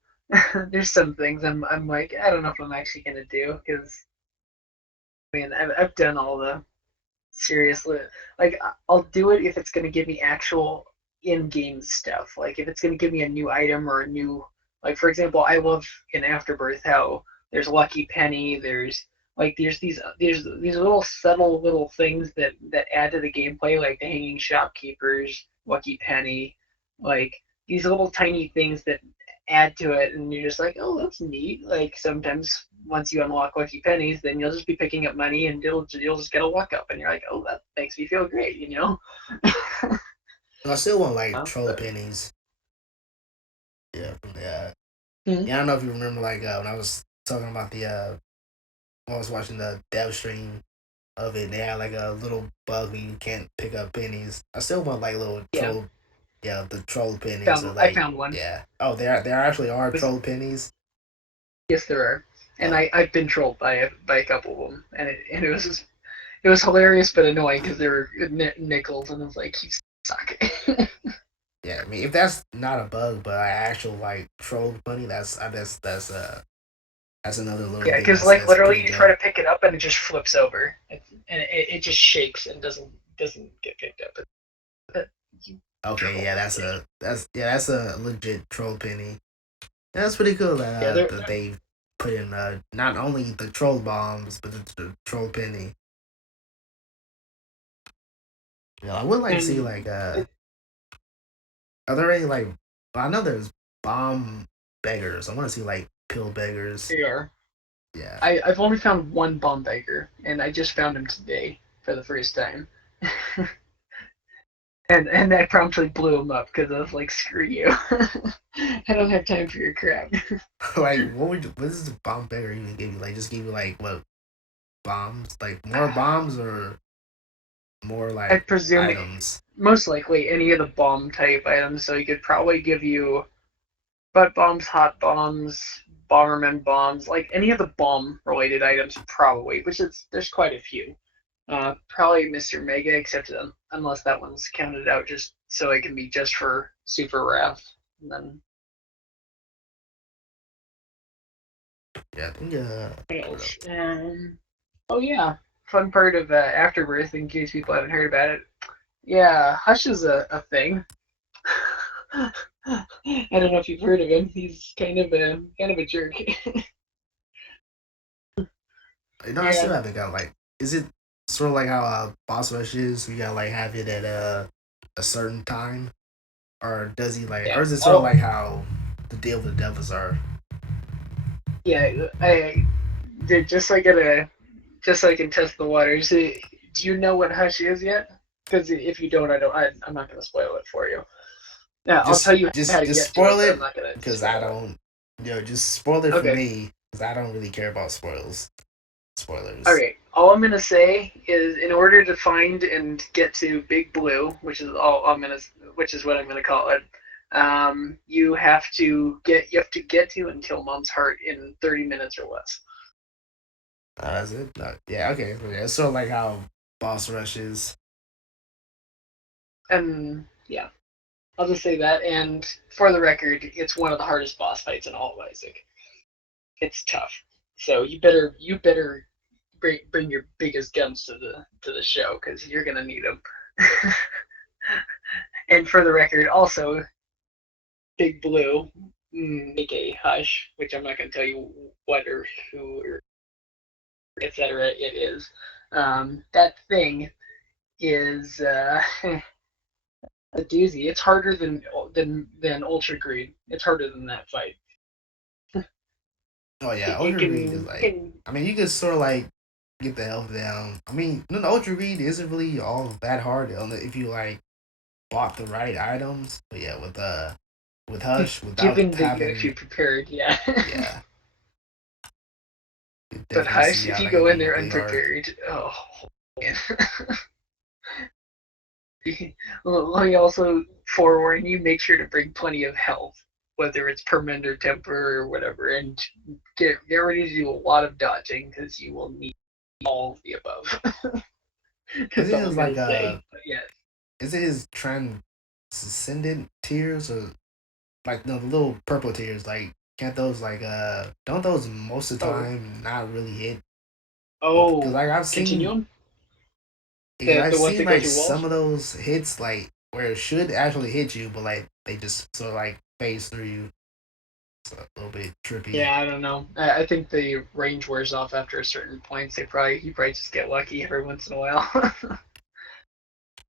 there's some things I'm like, I don't know if I'm actually gonna do because I mean I've done all the seriously, like I'll do it if it's gonna give me actual in-game stuff. Like if it's gonna give me a new item or a new, like for example, I love in Afterbirth how there's Lucky Penny, there's these little subtle little things that add to the gameplay, like the hanging shopkeepers, Lucky Penny, like these little tiny things that add to it, and you're just like, oh, that's neat. Like sometimes once you unlock Lucky Pennies, then you'll just be picking up money, and you'll just get a luck up, and you're like, oh, that makes me feel great, you know? I still want like troll But, pennies. Yeah, from the hmm. yeah. I don't know if you remember like when I was talking about the when I was watching the dev stream of it. They had like a little bug where you can't pick up pennies. I still want like little Yeah, troll, yeah, the troll pennies. So I like, found one. yeah. Oh, there actually are Was, troll pennies. yes, there are, and Oh, I've been trolled by a couple of them, and it was hilarious but annoying because they were nickels, and I was like, you suck. yeah. I mean, if that's not a bug, but I actual like troll money, that's another little Yeah, thing because like that's literally pretty you try dope. to pick it up and it just flips over, and it just shakes and doesn't get picked up. You Okay, yeah, troll dick. that's a legit troll penny. Yeah, that's pretty cool Yeah, that they put in not only the troll bombs but the troll penny. Yeah, I would like to see and like are there any like I know there's bomb beggars. I want to see like pill beggars. they are. Yeah. I've only found one bomb beggar, and I just found him today for the first time. And that promptly blew him up because I was like, "Screw you! I don't have time for your crap." Like what does the bomb beggar even give you? Like just give you like what bombs? Like more bombs or more I like presume items? most likely any of the bomb type items. So he could probably give you butt bombs, hot bombs, bomberman bombs, like any of the bomb related items, probably. Which is there's quite a few. Probably Mr. Mega, except unless that one's counted out just so it can be just for Super Wrath. And then Yeah, I think what what else? else? Oh yeah, fun part of Afterbirth, in case people haven't heard about it. Yeah, Hush is a thing. I don't know if you've heard of him. He's kind of a jerk. You know, I still Yeah, haven't got like. Is it sort of like how boss rush is? We gotta like have it at a certain time, or does he like, or yeah. is it sort of Oh, like how the deal with the devils are? yeah. I did just so I can test the waters. Do you know what Hush is yet? Because if you don't, I'm not gonna spoil it for you. Yeah, I'll tell you how to Just get to it, spoil but I'm it not gonna because I spoil it. don't. Just spoil it for Okay. me because I don't really care about All spoilers. right. All I'm gonna say is, in order to find and get to Big Blue, which is what I'm gonna call it, you have to get to and kill Mom's heart in 30 minutes or less. That's it. Yeah, okay. Yeah, it's sort of like how boss rush is. And yeah, I'll just say that. And for the record, it's one of the hardest boss fights in all of Isaac. It's tough. So you better bring your biggest guns to the show because you're gonna need them. And for the record, also Big Blue, aka Hush, which I'm not gonna tell you what or who or etc. It is. That thing is a doozy. It's harder than Ultra Greed. It's harder than that fight. Oh yeah, You Ultra Read is like. can I mean, you could sort of like get the health down. I mean, no, the Ultra Read isn't really all that hard if you like bought the right items. But yeah, with Hush without given that you actually having prepared, yeah. yeah, you But definitely Hush, see if how you that could go in be there really hard. unprepared, oh man. Let me also forewarn you: make sure to bring plenty of health, whether it's permanent or temporary or whatever, and get ready to do a lot of dodging because you will need all of the above. I That's think all it's I'm like gonna say. But yeah. is it his transcendent tears or like no the little purple tears like can't those like don't those most of the Oh, time not really hit? Because oh, like continuum. The I've ones seen that go like through some walls. of those hits like where it should actually hit you, but like they just sort of like phase through you. It's a little bit trippy. Yeah, I don't know. I think the range wears off after a certain point. So you probably just get lucky every once in a while.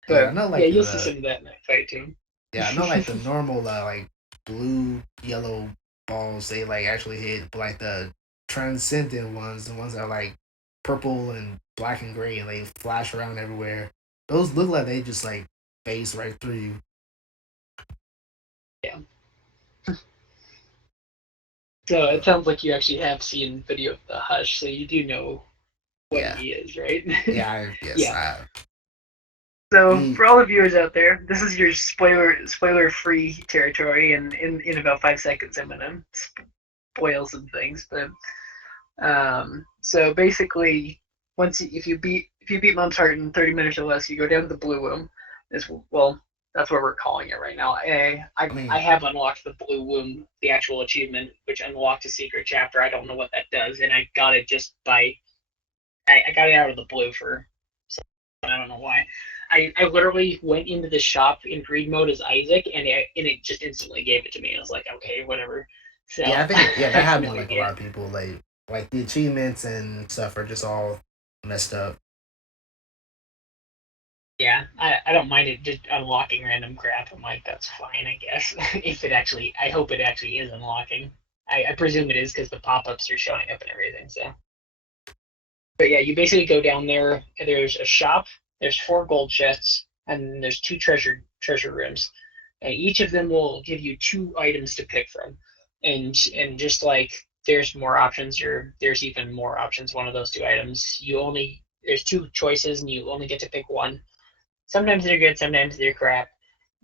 Yeah, I But know yeah, like you'll see the some of that in that fight too. yeah I know like the normal like blue yellow balls they like actually hit, but like the transcendent ones, the ones that are like purple and black and gray and they flash around everywhere. Those look like they just like phase right through you. Yeah. So it Uh, sounds like you actually have seen video of the Hush, so you do know what yeah, he is, right? yes, Yeah. So he for all the viewers out there, this is your spoiler free territory, and in about 5 seconds I'm gonna spoil some things. But so basically, if you beat Mom's Heart in 30 minutes or less, you go down to the Blue Room. Well, that's what we're calling it right now. I I mean have unlocked the Blue Room, the actual achievement, which unlocked a secret chapter. I don't know what that does, and I got it just by I got it out of the blue for I don't know why. I literally went into the shop in greed mode as Isaac, and it just instantly gave it to me. I was like, okay, whatever. So yeah, I think I yeah that have happened no to like a lot idea. of people like the achievements and stuff are just all messed up. Yeah, I don't mind it just unlocking random crap. I'm like, that's fine, I guess. If it actually, I hope it actually is unlocking. I presume it is because the pop ups are showing up and everything. So, but yeah, you basically go down there. And there's a shop. There's 4 gold chests, and there's 2 treasure rooms, and each of them will give you 2 items to pick from. And just like there's more options, or there's even more options. One of those 2 items, you only there's 2 choices, and you only get to pick one. Sometimes they're good, sometimes they're crap.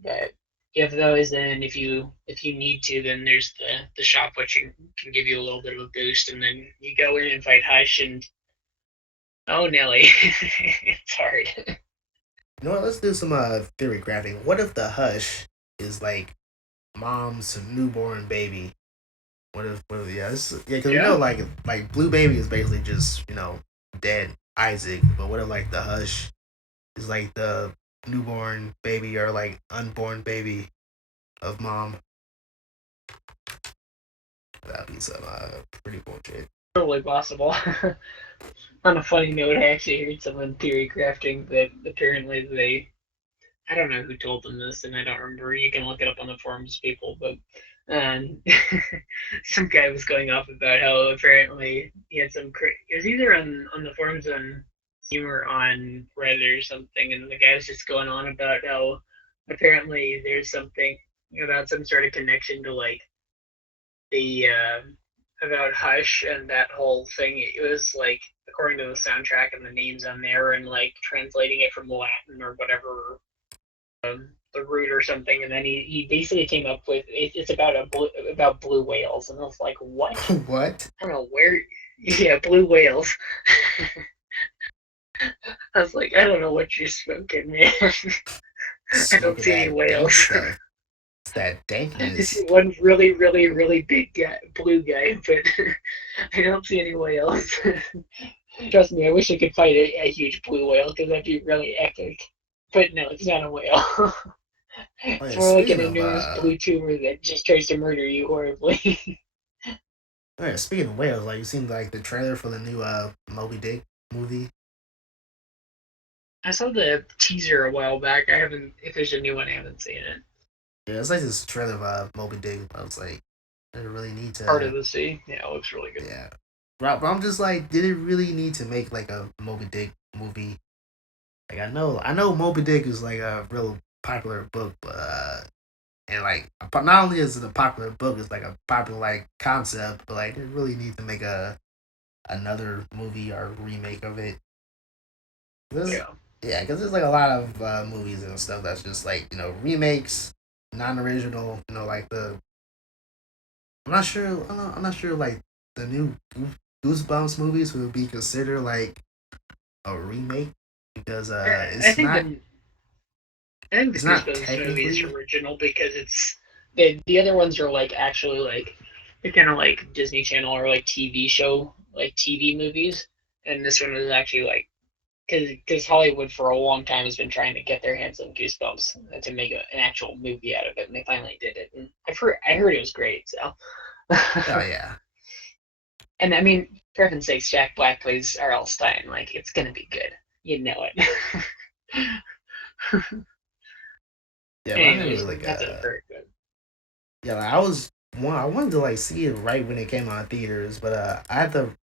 But if those, then if you need to, then there's the shop, which can give you a little bit of a boost, and then you go in and fight Hush, and oh Nelly, it's hard. You know what? Let's do some theory crafting. What if the Hush is like mom's newborn baby? What if yeah because we know Yeah. like blue baby is basically just dead Isaac, but what if like the Hush is like the newborn baby or like unborn baby of mom? That'd be some pretty bullshit. Totally possible. On a funny note, I actually heard someone theory crafting that apparently I don't know who told them this, and I don't remember. You can look it up on the forums, people. But um, some guy was going off about how apparently he had it was either on the forums on Steam or on Reddit or something, and the guy was just going on about how apparently there's something about some sort of connection to like the about Hush and that whole thing. It was like according to the soundtrack and the names on there, and like translating it from Latin or whatever, the root or something, and then he basically came up with it's about blue whales, and I was like, what? What? I don't know where. Yeah, blue whales. I was like, I don't know what you're smoking, man. I don't Smoking see any that dank whales. stuff. It's that I see dankness. one really, really, really big guy, blue guy, but I don't see any whales. Trust me, I wish I could fight a huge blue whale because that'd be really epic. But no, it's not a whale. Oh It's yeah, more like an speaking of enormous blue tumor that just tries to murder you horribly. oh yeah, speaking of whales, like you seen like the trailer for the new Moby Dick movie? I saw the teaser a while back. I haven't. If there's a new one, I haven't seen it. Yeah, it's like this trailer of Moby Dick. I was like, did it really need Part of to? the Sea. Yeah, it looks really good. Yeah, but I'm just like, did it really need to make like a Moby Dick movie? Like I know Moby Dick is like a real popular book, but and like not only is it a popular book, it's like a popular like concept, but like they really need to make a another movie or remake of it. This, Yeah. yeah, because there's like a lot of movies and stuff that's just like remakes, non-original. Like the I'm not sure. I'm not sure like the new Goosebumps movies would be considered like a remake because I think the it's not Goosebumps movie is technically. original because it's the other ones are like actually like they're kind of like Disney Channel or like TV show like TV movies, and this one is actually like because Hollywood for a long time has been trying to get their hands on Goosebumps to make an actual movie out of it, and they finally did it. And I heard it was great. So, Oh yeah, and I mean, for heaven's sakes, Jack Black plays R.L. Stein. Like it's gonna be good. You know it. yeah, but I never Anyways, like that's a very good. yeah. Like, I wanted to like see it right when it came out in theaters, but I had the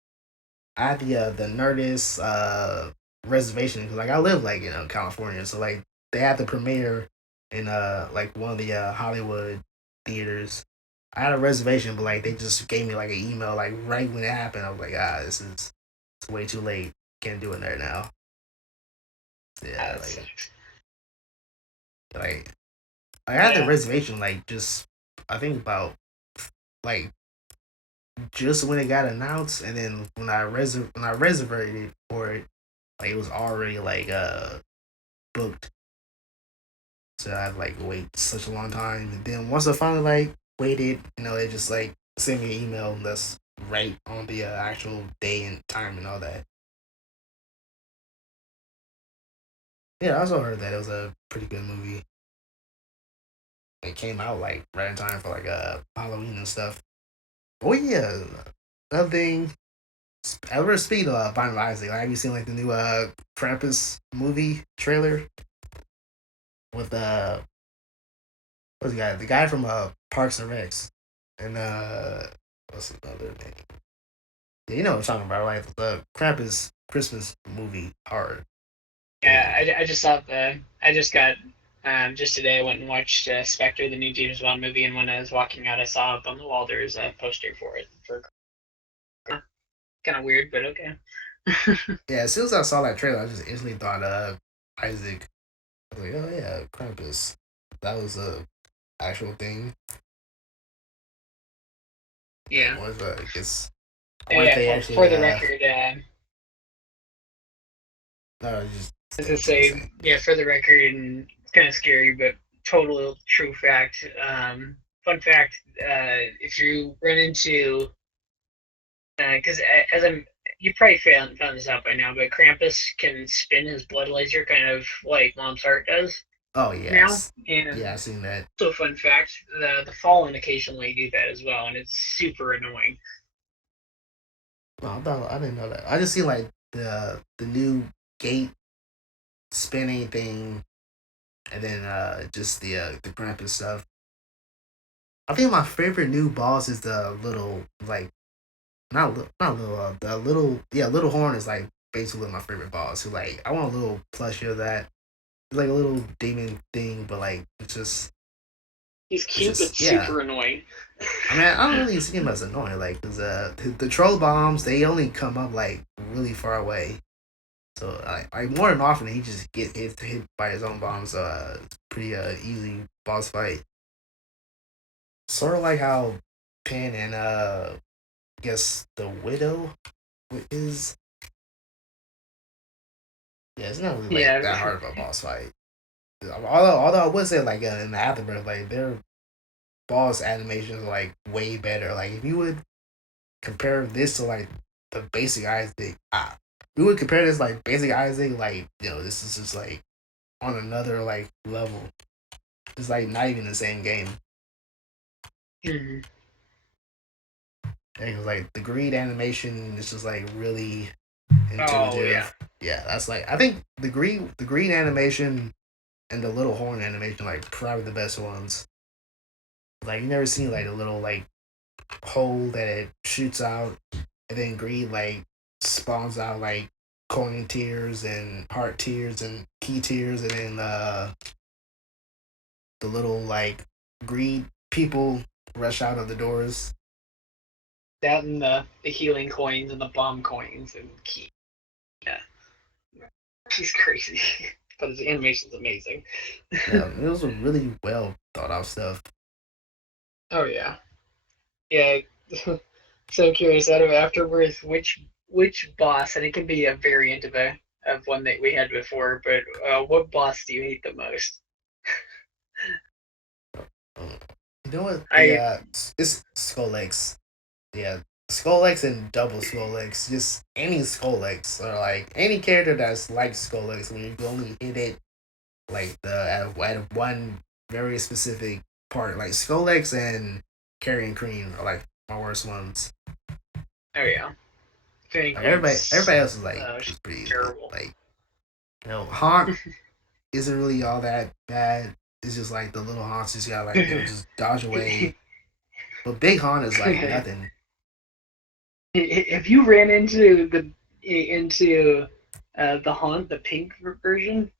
Nerdist reservation because like I live like California, so like they had the premiere in like one of the Hollywood theaters. I had a reservation, but like they just gave me like an email like right when it happened. I was like, this is it's way too late. Can't do it there now. Yeah, That sucks. like I had the Yeah. reservation like just I think about like just when it got announced, and then when I reserved for it, like it was already like booked. So I had like wait such a long time, and then once I finally like waited, they just like sent me an email that's right on the actual day and time and all that. Yeah, I also heard that it was a pretty good movie. It came out like right in time for like Halloween and stuff. Oh yeah, another thing. Ever speaking of Final Isaac, like, have you seen like the new Krampus movie trailer with what's the guy? The guy from Parks and Recs, and what's another name? Yeah, you know what I'm talking about, right? The Krampus Christmas movie horror Yeah, thing. I just saw the. I just got. Just today, I went and watched Spectre, the new James Bond movie, and when I was walking out, I saw up on the wall there's a poster for it. For kind of weird, but okay. Yeah, as soon as I saw that trailer, I just instantly thought Isaac. I was like, oh yeah, Krampus. That was a actual thing. Yeah. What if I guess I wonder if Yeah. they For actually the record, no, just as say I what you gonna say, say. yeah, for the record, and it's kind of scary, but total true fact. Fun fact: if you run into, because as I'm, you probably found this out by now, but Krampus can spin his blood laser, kind of like Mom's heart does Oh now. yes, yeah, I And seen that. also, fun fact: the Fallen occasionally do that as well, and it's super annoying. No, I didn't know that. I just seen like the new gate spinning thing, and then just the Krampus stuff. I think my favorite new boss is the little like not little the little little horn is like basically my favorite boss. Who like I want a little plushie of that. It's like a little demon thing, but like He's it's cute, but just yeah. super annoying. I mean, I don't really see him as annoying, like, cause the troll bombs they only come up like really far away, so like more than often he just get hit by his own bombs. So it's pretty easy boss fight. Sort of like how Pin and I guess the Widow is. Yeah, it's not really like Yeah, that hard of a boss fight. Although I would say like in the Afterbirth, like their boss animations are like way better. Like if you would compare this to like the basic Isaac, we would compare this like Basic Isaac, like this is just like on another like level. It's like not even the same game. Mm-hmm. Because like the greed animation is just like really Oh yeah. intuitive. Yeah, that's like I think the green animation and the little horn animation like probably the best ones. Like you never seen like a little like hole that it shoots out, and then greed like spawns out like coin tears and heart tears and key tears, and then the little like greed people rush out of the doors. That and the healing coins and the bomb coins and key. Yeah, he's crazy, but his animation's amazing. Yeah, it was a really well thought out stuff. Oh yeah, yeah. So curious. Out of afterwards, which boss? And it can be a variant of one that we had before. But what boss do you hate the most? You know what? The I it's Skull X. Yeah, Skull X and Double Skull X. Just any Skull X or like any character that's like Skull X when you only hit it like the at one very specific part. Like Skull X and Carrion Cream are like my worst ones. oh yeah, Fanny Like Queen's everybody else is like she's is pretty easy. terrible. Like Haunt isn't really all that bad. It's just like the little haunts just got like just dodge away. But Big Haunt is like nothing. If you ran into the Haunt, the pink version,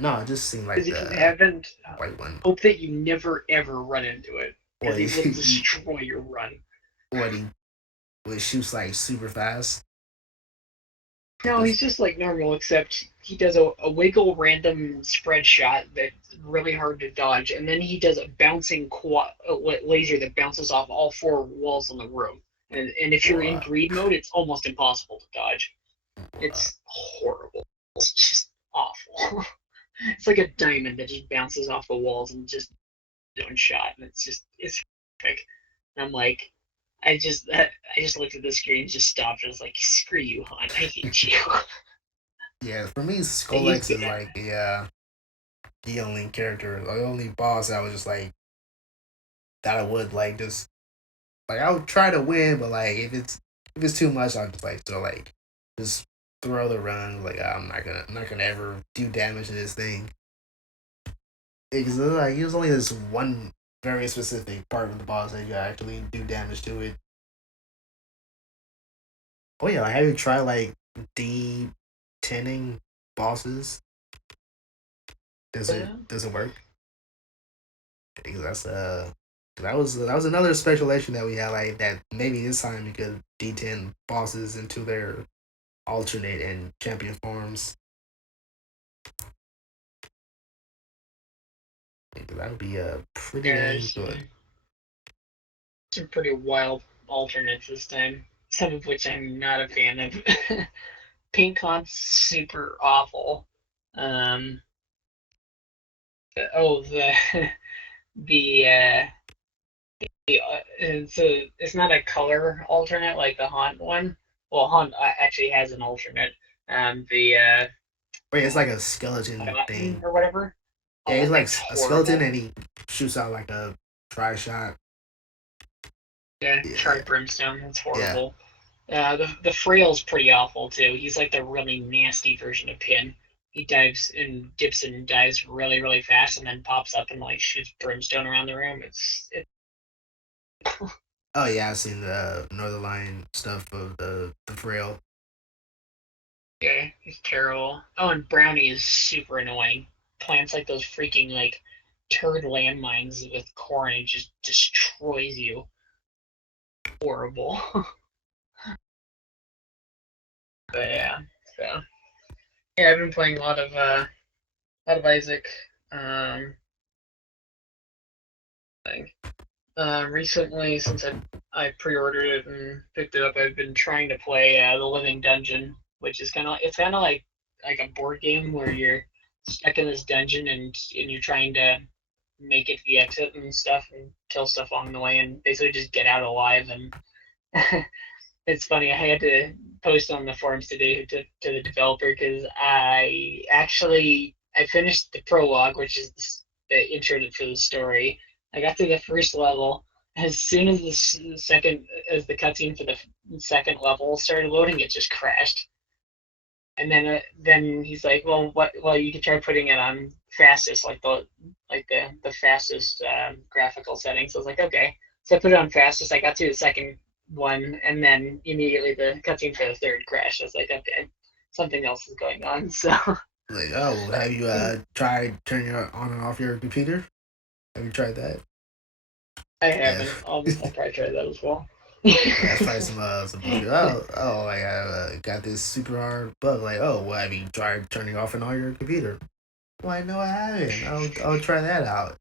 No, it just seemed like because if you the haven't, white one. hope that you never ever run into it, Or because he will destroy your run. or he shoots like super fast. No, he's just like normal, except he does a wiggle random spread shot that's really hard to dodge, and then he does a bouncing laser that bounces off all four walls in the room. And if you're in Or greed mode, it's almost impossible to dodge. uh, It's horrible. It's just awful. It's like a diamond that just bounces off the walls and just one shot, and it's perfect. And I'm like, I just looked at the screen and just stopped. I was like, screw you, hon. I hate you. yeah, for me, Skull He's X is like the only character, the only boss I was just like that I would like just like I would try to win, but like if it's too much, I'll just like so like just throw the run. Like I'm not gonna ever do damage to this thing. Because like it was only this one very specific part of the boss that you actually do damage to it. Oh yeah, like, have you tried like D10ing bosses? Does it work? Because that was another speculation that we had like that maybe this time you could D10 bosses into their alternate and champion forms. That would be pretty yeah, dang there's good. some pretty wild alternates this time. Some of which I'm not a fan of. Pink Con's super awful. Um, oh the so it's not a color alternate like the Haunt one. Well, Haunt actually has an alternate. The Wait, it's like a skeleton Forgotten thing. or whatever. Yeah, Oh, he's like that's a skeleton horrible. and he shoots out like a dry shot. Yeah, try Yeah, Brimstone. That's yeah. horrible. The Frail's pretty awful too. He's like the really nasty version of Pin. He dives and dips and dives really, really fast, and then pops up and like shoots brimstone around the room. It Oh yeah, I've seen the Northern Lion stuff of the frail. yeah, it's terrible. Oh, and Brownie is super annoying. Plants like those freaking like turd landmines with corn and just destroys you. Horrible. But yeah, so yeah, I've been playing a lot of Isaac. Thing. Recently, since I pre-ordered it and picked it up, I've been trying to play the Living Dungeon, which is kind of like a board game where you're stuck in this dungeon and you're trying to make it to the exit and stuff and kill stuff along the way and basically just get out alive. And it's funny, I had to post on the forums today to the developer because I finished the prologue, which is the intro for the story. I got to the first level. As soon as the cutscene for the second level started loading, it just crashed. And then he's like, well, what? Well, you can try putting it on fastest, like the fastest graphical settings. So I was like, okay. So I put it on fastest. I got to the second one, and then immediately the cutscene for the third crashed. I was like, okay, something else is going on. So Like, oh, have you tried turning on and off your computer? Have you tried that? I Yeah. haven't. I'll probably try that as well. Yeah, that's probably some bullshit. Oh, like I got this super hard bug. Like, oh, well, have you tried turning off and on your computer? Why, no, I haven't. I'll try that out.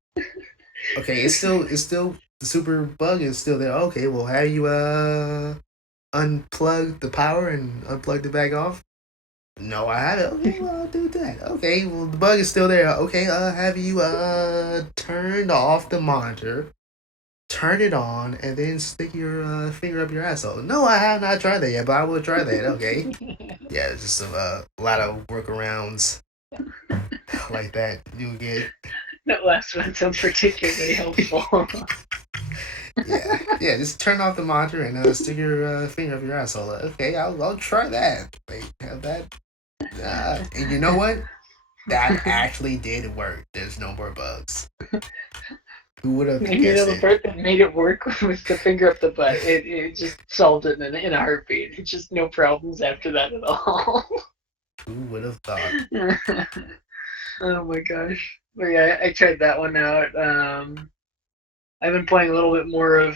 Okay, it's still the super bug is still there. Okay, well, have you unplugged the power and unplugged it back off? No, I haven't. Okay, well, I'll do that. Okay, well, the bug is still there. Okay, have you turned off the monitor, turn it on, and then stick your finger up your asshole? No, I have not tried that yet, but I will try that. Okay. Yeah, it's just a lot of workarounds like that you get. That last one sounds particularly helpful. Yeah. Just turn off the monitor and stick your finger up your asshole. Okay, I'll try that. Like, have that. And you know what? That actually did work. There's no more bugs. Who would have guessed The it? part that made it work was the finger up the butt. It just solved it in a heartbeat. It's just no problems after that at all. Who would have thought? Oh my gosh. But yeah, I tried that one out. I've been playing a little bit more of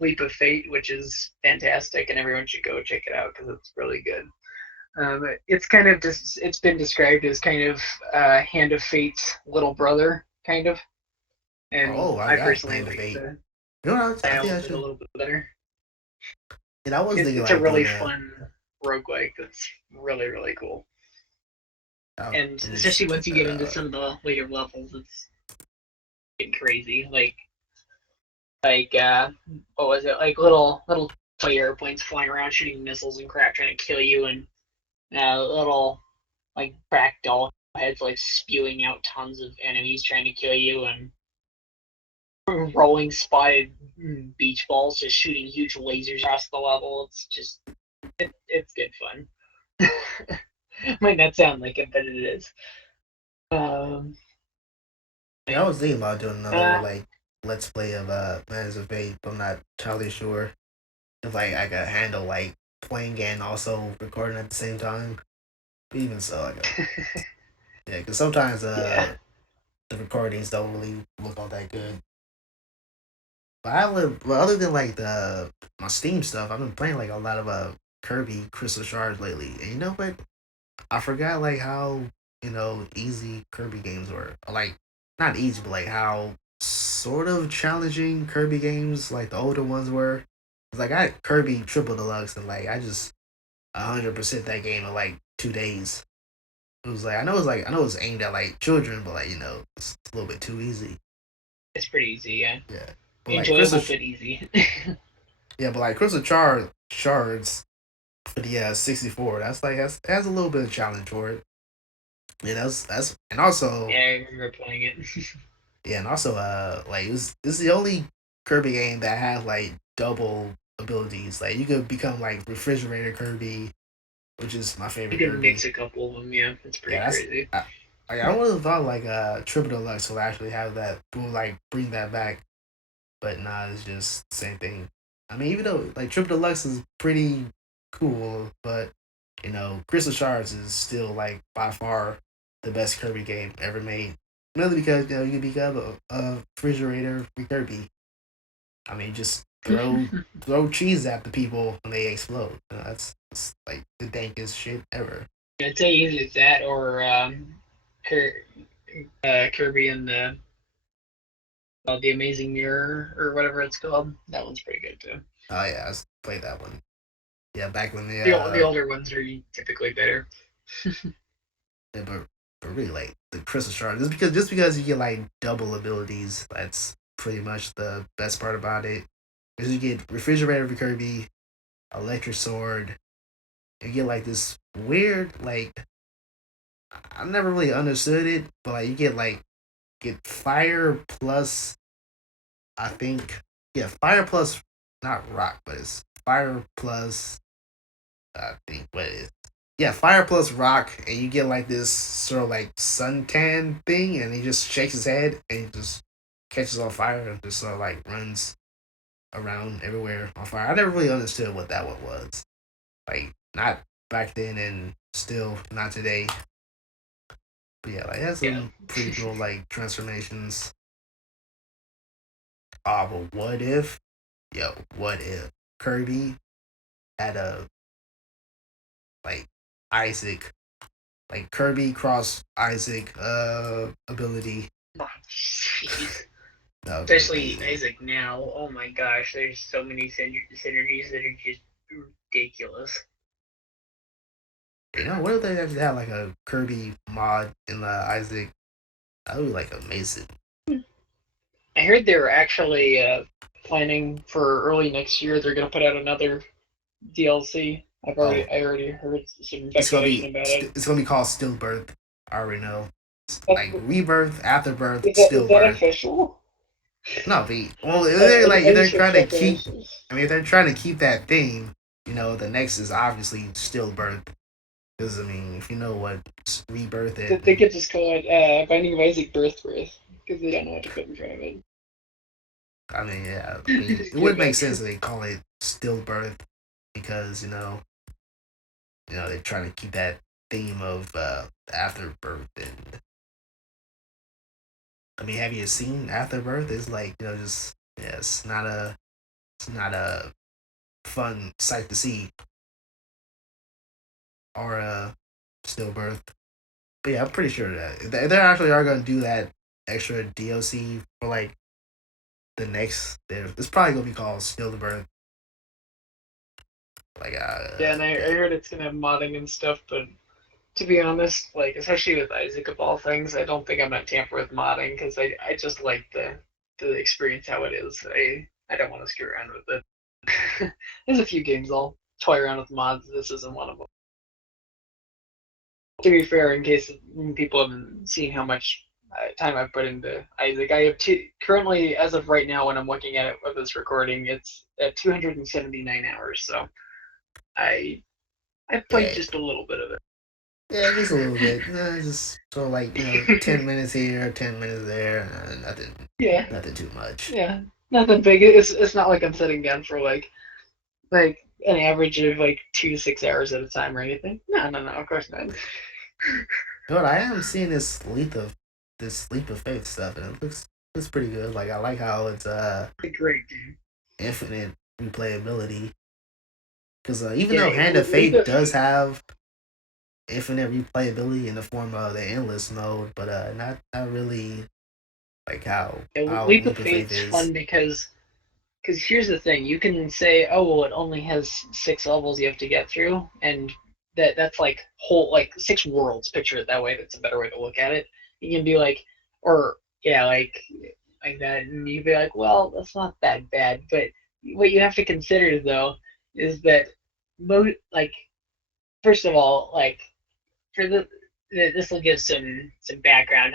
Leap of Fate, which is fantastic, and everyone should go check it out because it's really good. It's kind of just it's been described as kind of Hand of Fate's little brother, kind of. And Oh, I I got personally Land of like Eight. the You know what? I style think I of it a should. little bit better. And I was thinking It's a like really doing a. fun roguelike that's really, really cool. I'll And just especially check once you that get into out. some of the later levels, it's getting crazy. What was it? Like little toy airplanes flying around shooting missiles and crap trying to kill you, and little like cracked doll heads like spewing out tons of enemies trying to kill you, and rolling spotted beach balls just shooting huge lasers across the level. It's good fun. Might not sound like it, but it is. Um, Yeah, I was thinking about doing another uh, like let's play of Lands of Fate, but I'm not entirely sure if like I could handle like playing and also recording at the same time. But even so, I go yeah, because sometimes yeah. the recordings don't really look all that good. But I would, well, other than like the my Steam stuff, I've been playing like a lot of Kirby Crystal Shards lately. And you know what? I forgot like how easy Kirby games were. Like not easy, but like how sort of challenging Kirby games like the older ones were. Cause like I got Kirby Triple Deluxe and like I just 100% that game in like 2 days. It was like I know it's aimed at like children, but like it's a little bit too easy. It's pretty easy, yeah. Yeah, but like Enjoyable but easy. Yeah, but like Shards for the 64, that's like has a little bit of challenge for it. Yeah, that's and also Yeah, I remember playing it. yeah, and also like this is the only Kirby game that has like double abilities. Like you could become like refrigerator Kirby, which is my You favorite can Kirby. mix a couple of them, yeah. It's pretty Yeah, crazy. I would have thought like Triple Deluxe will actually have that will like bring that back, but nah, it's just the same thing. I mean, even though like Triple Deluxe is pretty cool, but Crystal Shards is still like by far the best Kirby game ever made. Mainly because you can become a refrigerator Kirby. I mean, just throw cheese at the people when they explode. That's like the dankest shit ever. I'd say either that or Kir- Kirby and the Amazing Mirror or whatever it's called. That one's pretty good too. Oh yeah, I played that one. Yeah, back when The older ones are typically better. yeah, but really like the Crystal Shard just because you get like double abilities, that's pretty much the best part about it. Because you get refrigerator Kirby, electric sword, You get like this weird like I never really understood it, but like you get fire plus I think fire plus not rock, but it's fire plus I think what it is. Yeah, fire plus rock, and you get like this sort of like suntan thing, and he just shakes his head and he just catches on fire and just sort of like runs around everywhere on fire. I never really understood what that one was. Like not back then and still not today. But yeah, like that's Yeah. some pretty cool like transformations. But what if Kirby had a like Isaac, like Kirby cross Isaac ability? Oh, jeez. That would be Especially amazing. Isaac now. Oh my gosh, there's so many synergies that are just ridiculous. You know, what if they actually had like a Kirby mod in Isaac? That would be like amazing. I heard they were actually planning for early next year. They're gonna put out another DLC. Oh, I already heard some it's gonna speculation be about it. it's gonna be called Stillbirth. I already know. That's, Like rebirth, afterbirth, is that stillbirth. official? No, well, I if they're just heard trying to keep, speculations. I mean, if they're trying to keep that theme, the next is obviously stillbirth. Because I mean, if you know what rebirth They and could just call it Binding of Isaac Birth because they don't know what to put in front of it. I mean, yeah, I mean, it Give would make back. sense if they call it stillbirth because they're trying to keep that theme of afterbirth. And I mean, have you seen afterbirth? It's like just yeah, it's not a fun sight to see or stillbirth. But yeah, I'm pretty sure that they actually are going to do that extra DLC for like the next. It's probably going to be called Still the Birth. Like Yeah, and I yeah, heard it's gonna have modding and stuff, but to be honest, like especially with Isaac of all things, I don't think I'm gonna tamper with modding because I just like the experience how it is. I don't want to screw around with it. There's a few games I'll toy around with mods. This isn't one of them. To be fair, in case people haven't seen how much time I've put into Isaac, I have currently, as of right now, when I'm looking at it with this recording, it's at 279 hours. So I I played yeah, just a little bit of it. yeah, just a little bit. Just sort of like 10 minutes here, 10 minutes there. Nothing, Yeah, nothing too much. yeah, nothing big. It's not like I'm sitting down for like an average of like 2 to 6 hours at a time or anything. No, no, no. Of course not. But I am seeing this leap of faith stuff, and it looks pretty good. Like I like how it's A great game. infinite replayability. Because even Yeah, though Hand of Leap Fate of does have infinite replayability in the form of the endless mode, but not really like how Leap of Leap of Faith Fate's is. fun because here's the thing: you can say, oh well, it only has 6 levels you have to get through, and that's like whole like 6 worlds. Picture it that way. That's a better way to look at it. You can be like, or yeah, like that, and you'd be like, well, that's not that bad. But what you have to consider though is that like first of all, like for this will give some background.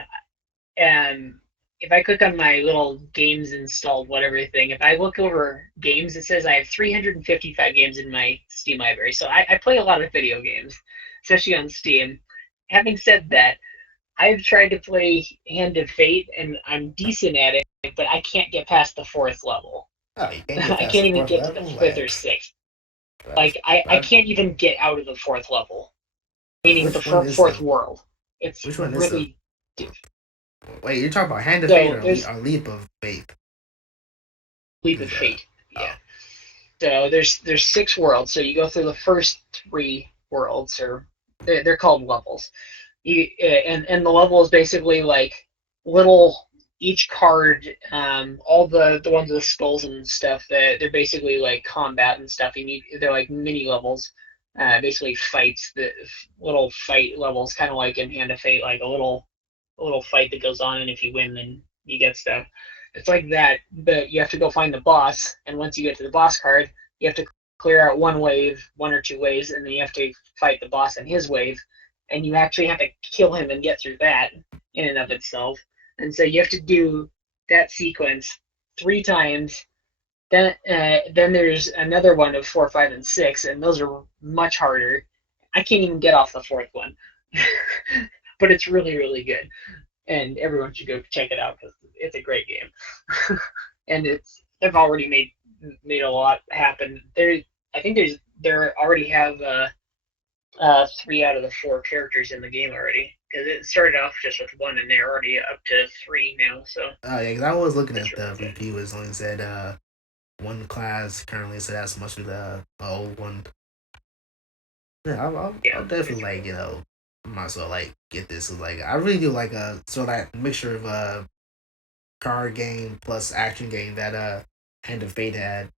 If I click on my little games installed whatever thing, if I look over games, it says I have 355 games in my Steam library. So I play a lot of video games, especially on Steam. Having said that, I've tried to play Hand of Fate and I'm decent at it, but I can't get past the 4th level. Oh, you can't get I past the can't even fourth get to the level. fifth or sixth. That's Like I that. can't even get out of the 4th level, meaning the Which one is fourth the world. It's which one is the really wait? You're talking about Hand of Fate so. or There's Leap of Faith? Leap of Is Fate. oh Yeah. So there's 6 worlds. So you go through the first 3 worlds, or they're called levels. And the level is basically like little each card, all the ones with skulls and stuff. That they're basically like combat and stuff. They're like mini levels, basically fights. The little fight levels, kind of like in Hand of Fate, like a little fight that goes on, and if you win, then you get stuff. It's like that, but you have to go find the boss, and once you get to the boss card, you have to clear out one wave, one or two waves, and then you have to fight the boss in his wave, and you actually have to kill him and get through that in and of itself. And so you have to do that sequence 3 times. Then there's another one of 4, 5, and 6, and those are much harder. I can't even get off the fourth one, but it's really, really good, and everyone should go check it out because it's a great game. And they've already made a lot happen. I think there already have 3 out of the 4 characters in the game already, because it started off just with 1 and they're already up to 3 now. So Oh yeah, because I was looking at really the review. It only said one class currently, so that's much of the old one. Yeah, I'll definitely like might as well like get this. Like I really do like so that mixture of card game plus action game that Hand of Fate had.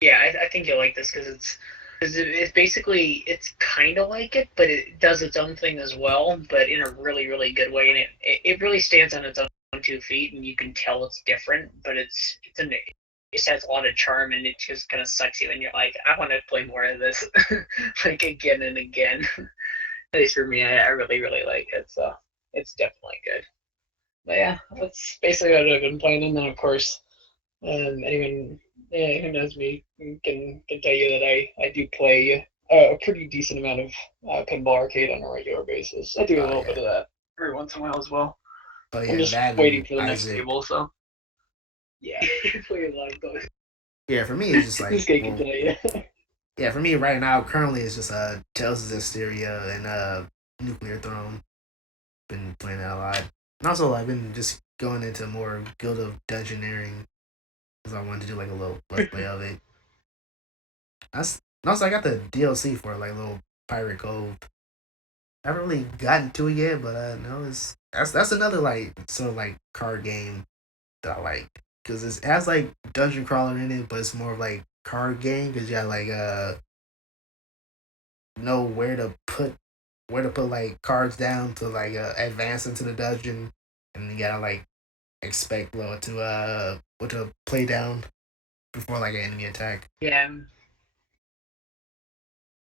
Yeah, I think you'll like this because it's basically it's kind of like it, but it does its own thing as well, but in a really, really good way, and it really stands on its own 2 feet, and you can tell it's different, but it has a lot of charm, and it just kind of sucks you, and you're like, I want to play more of this, like again and again. At least for me, I really, really like it, so it's definitely good. But yeah, that's basically what I've been playing, and then of course, anyone who knows me can tell you that I do play a pretty decent amount of pinball arcade on a regular basis. I do a little bit of that every once in a while as well. Oh yeah, I'm just that waiting for the next Isaac. table, so yeah, play a lot of those. Yeah, for me it's just like This guy can tell you. yeah, for me right now currently it's just Tales of Hysteria and Nuclear Throne. Been playing that a lot, and also I've been just going into more Guild of Dungeoneering because I wanted to do like a little let's play of it. That's and also I got the DLC for like little Pirate Cove. I haven't really gotten to it yet, but no, that's another like sort of like card game that I like because it has like dungeon crawler in it, but it's more of like card game because you got like know where to put like cards down to like advance into the dungeon, and you gotta like expect what to play down before like an enemy attack. Yeah,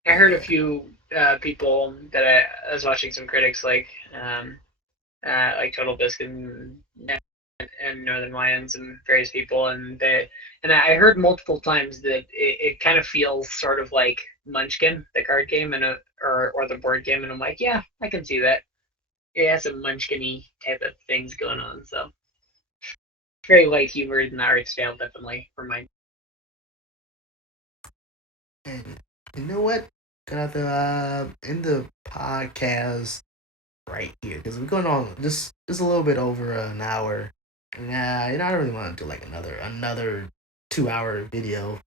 I heard a few people that I was watching some critics like Total Biscuit and Northern Lions and various people, and I heard multiple times that it kind of feels sort of like Munchkin, the card game, or the board game, and I'm like, yeah, I can see that. It has some Munchkin-y type of things going on, so very light humor in the art style, definitely for mine. And you know what? Gonna have to end the podcast right here because we're going on just a little bit over an hour. Nah, I don't really want to do like another 2 hour video.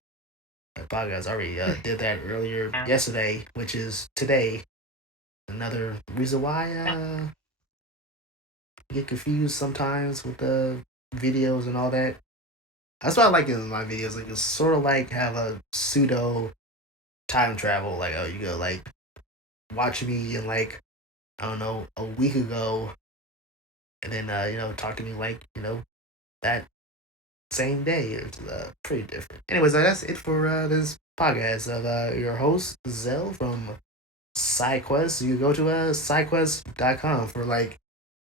The podcast already did that earlier yesterday, which is today. Another reason why I get confused sometimes with the videos and all that. That's what I like in my videos. Like it's sort of like have a pseudo time travel. Like you go like watch me in like I don't know a week ago, and then talk to me like that same day. It's pretty different. Anyways, that's it for this podcast of your host Zel from Sidekuest. You can go to sidequest.com for like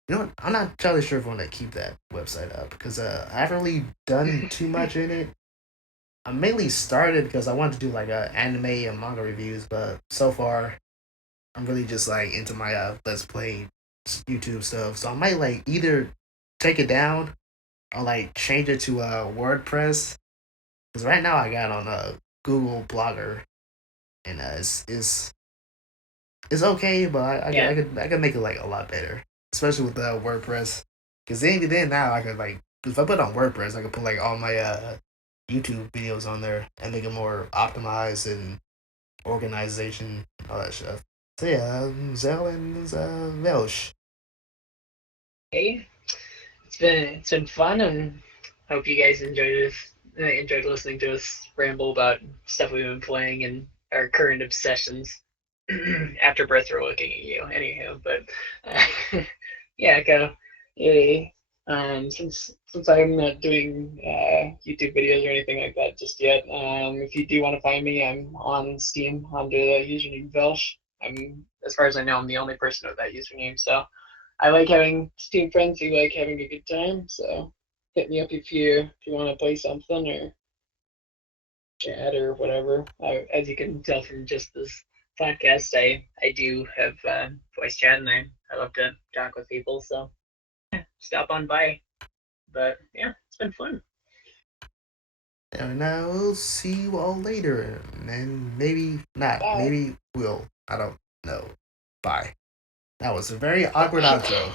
I'm not entirely sure if I want to keep that website up because I haven't really done too much in it. I mainly started because I wanted to do like anime and manga reviews, but so far I'm really just like into my let's play YouTube stuff. So I might like either take it down or like change it to WordPress because right now I got on Google Blogger and it's okay, but I could make it like a lot better, especially with WordPress. Because then now I could like if I put on WordPress, I could put like all my YouTube videos on there and make it more optimized and organization, all that stuff. So yeah, Zel and Vaelsh. Hey, it's been fun, and hope you guys enjoyed listening to us ramble about stuff we've been playing and our current obsessions. After birth, we're looking at you, anyhow. But yeah, go. Yeah, since since I'm not doing YouTube videos or anything like that just yet, if you do want to find me, I'm on Steam under the username Vaelsh. As far as I know, I'm the only person with that username. So I like having Steam friends who like having a good time. So hit me up if you want to play something or chat or whatever. As you can tell from just this podcast, I do have voice chat, and I love to talk with people. So stop on by. But yeah, it's been fun. And I will see you all later. And maybe not. Bye. Maybe we'll. I don't know. Bye. That was a very awkward outro.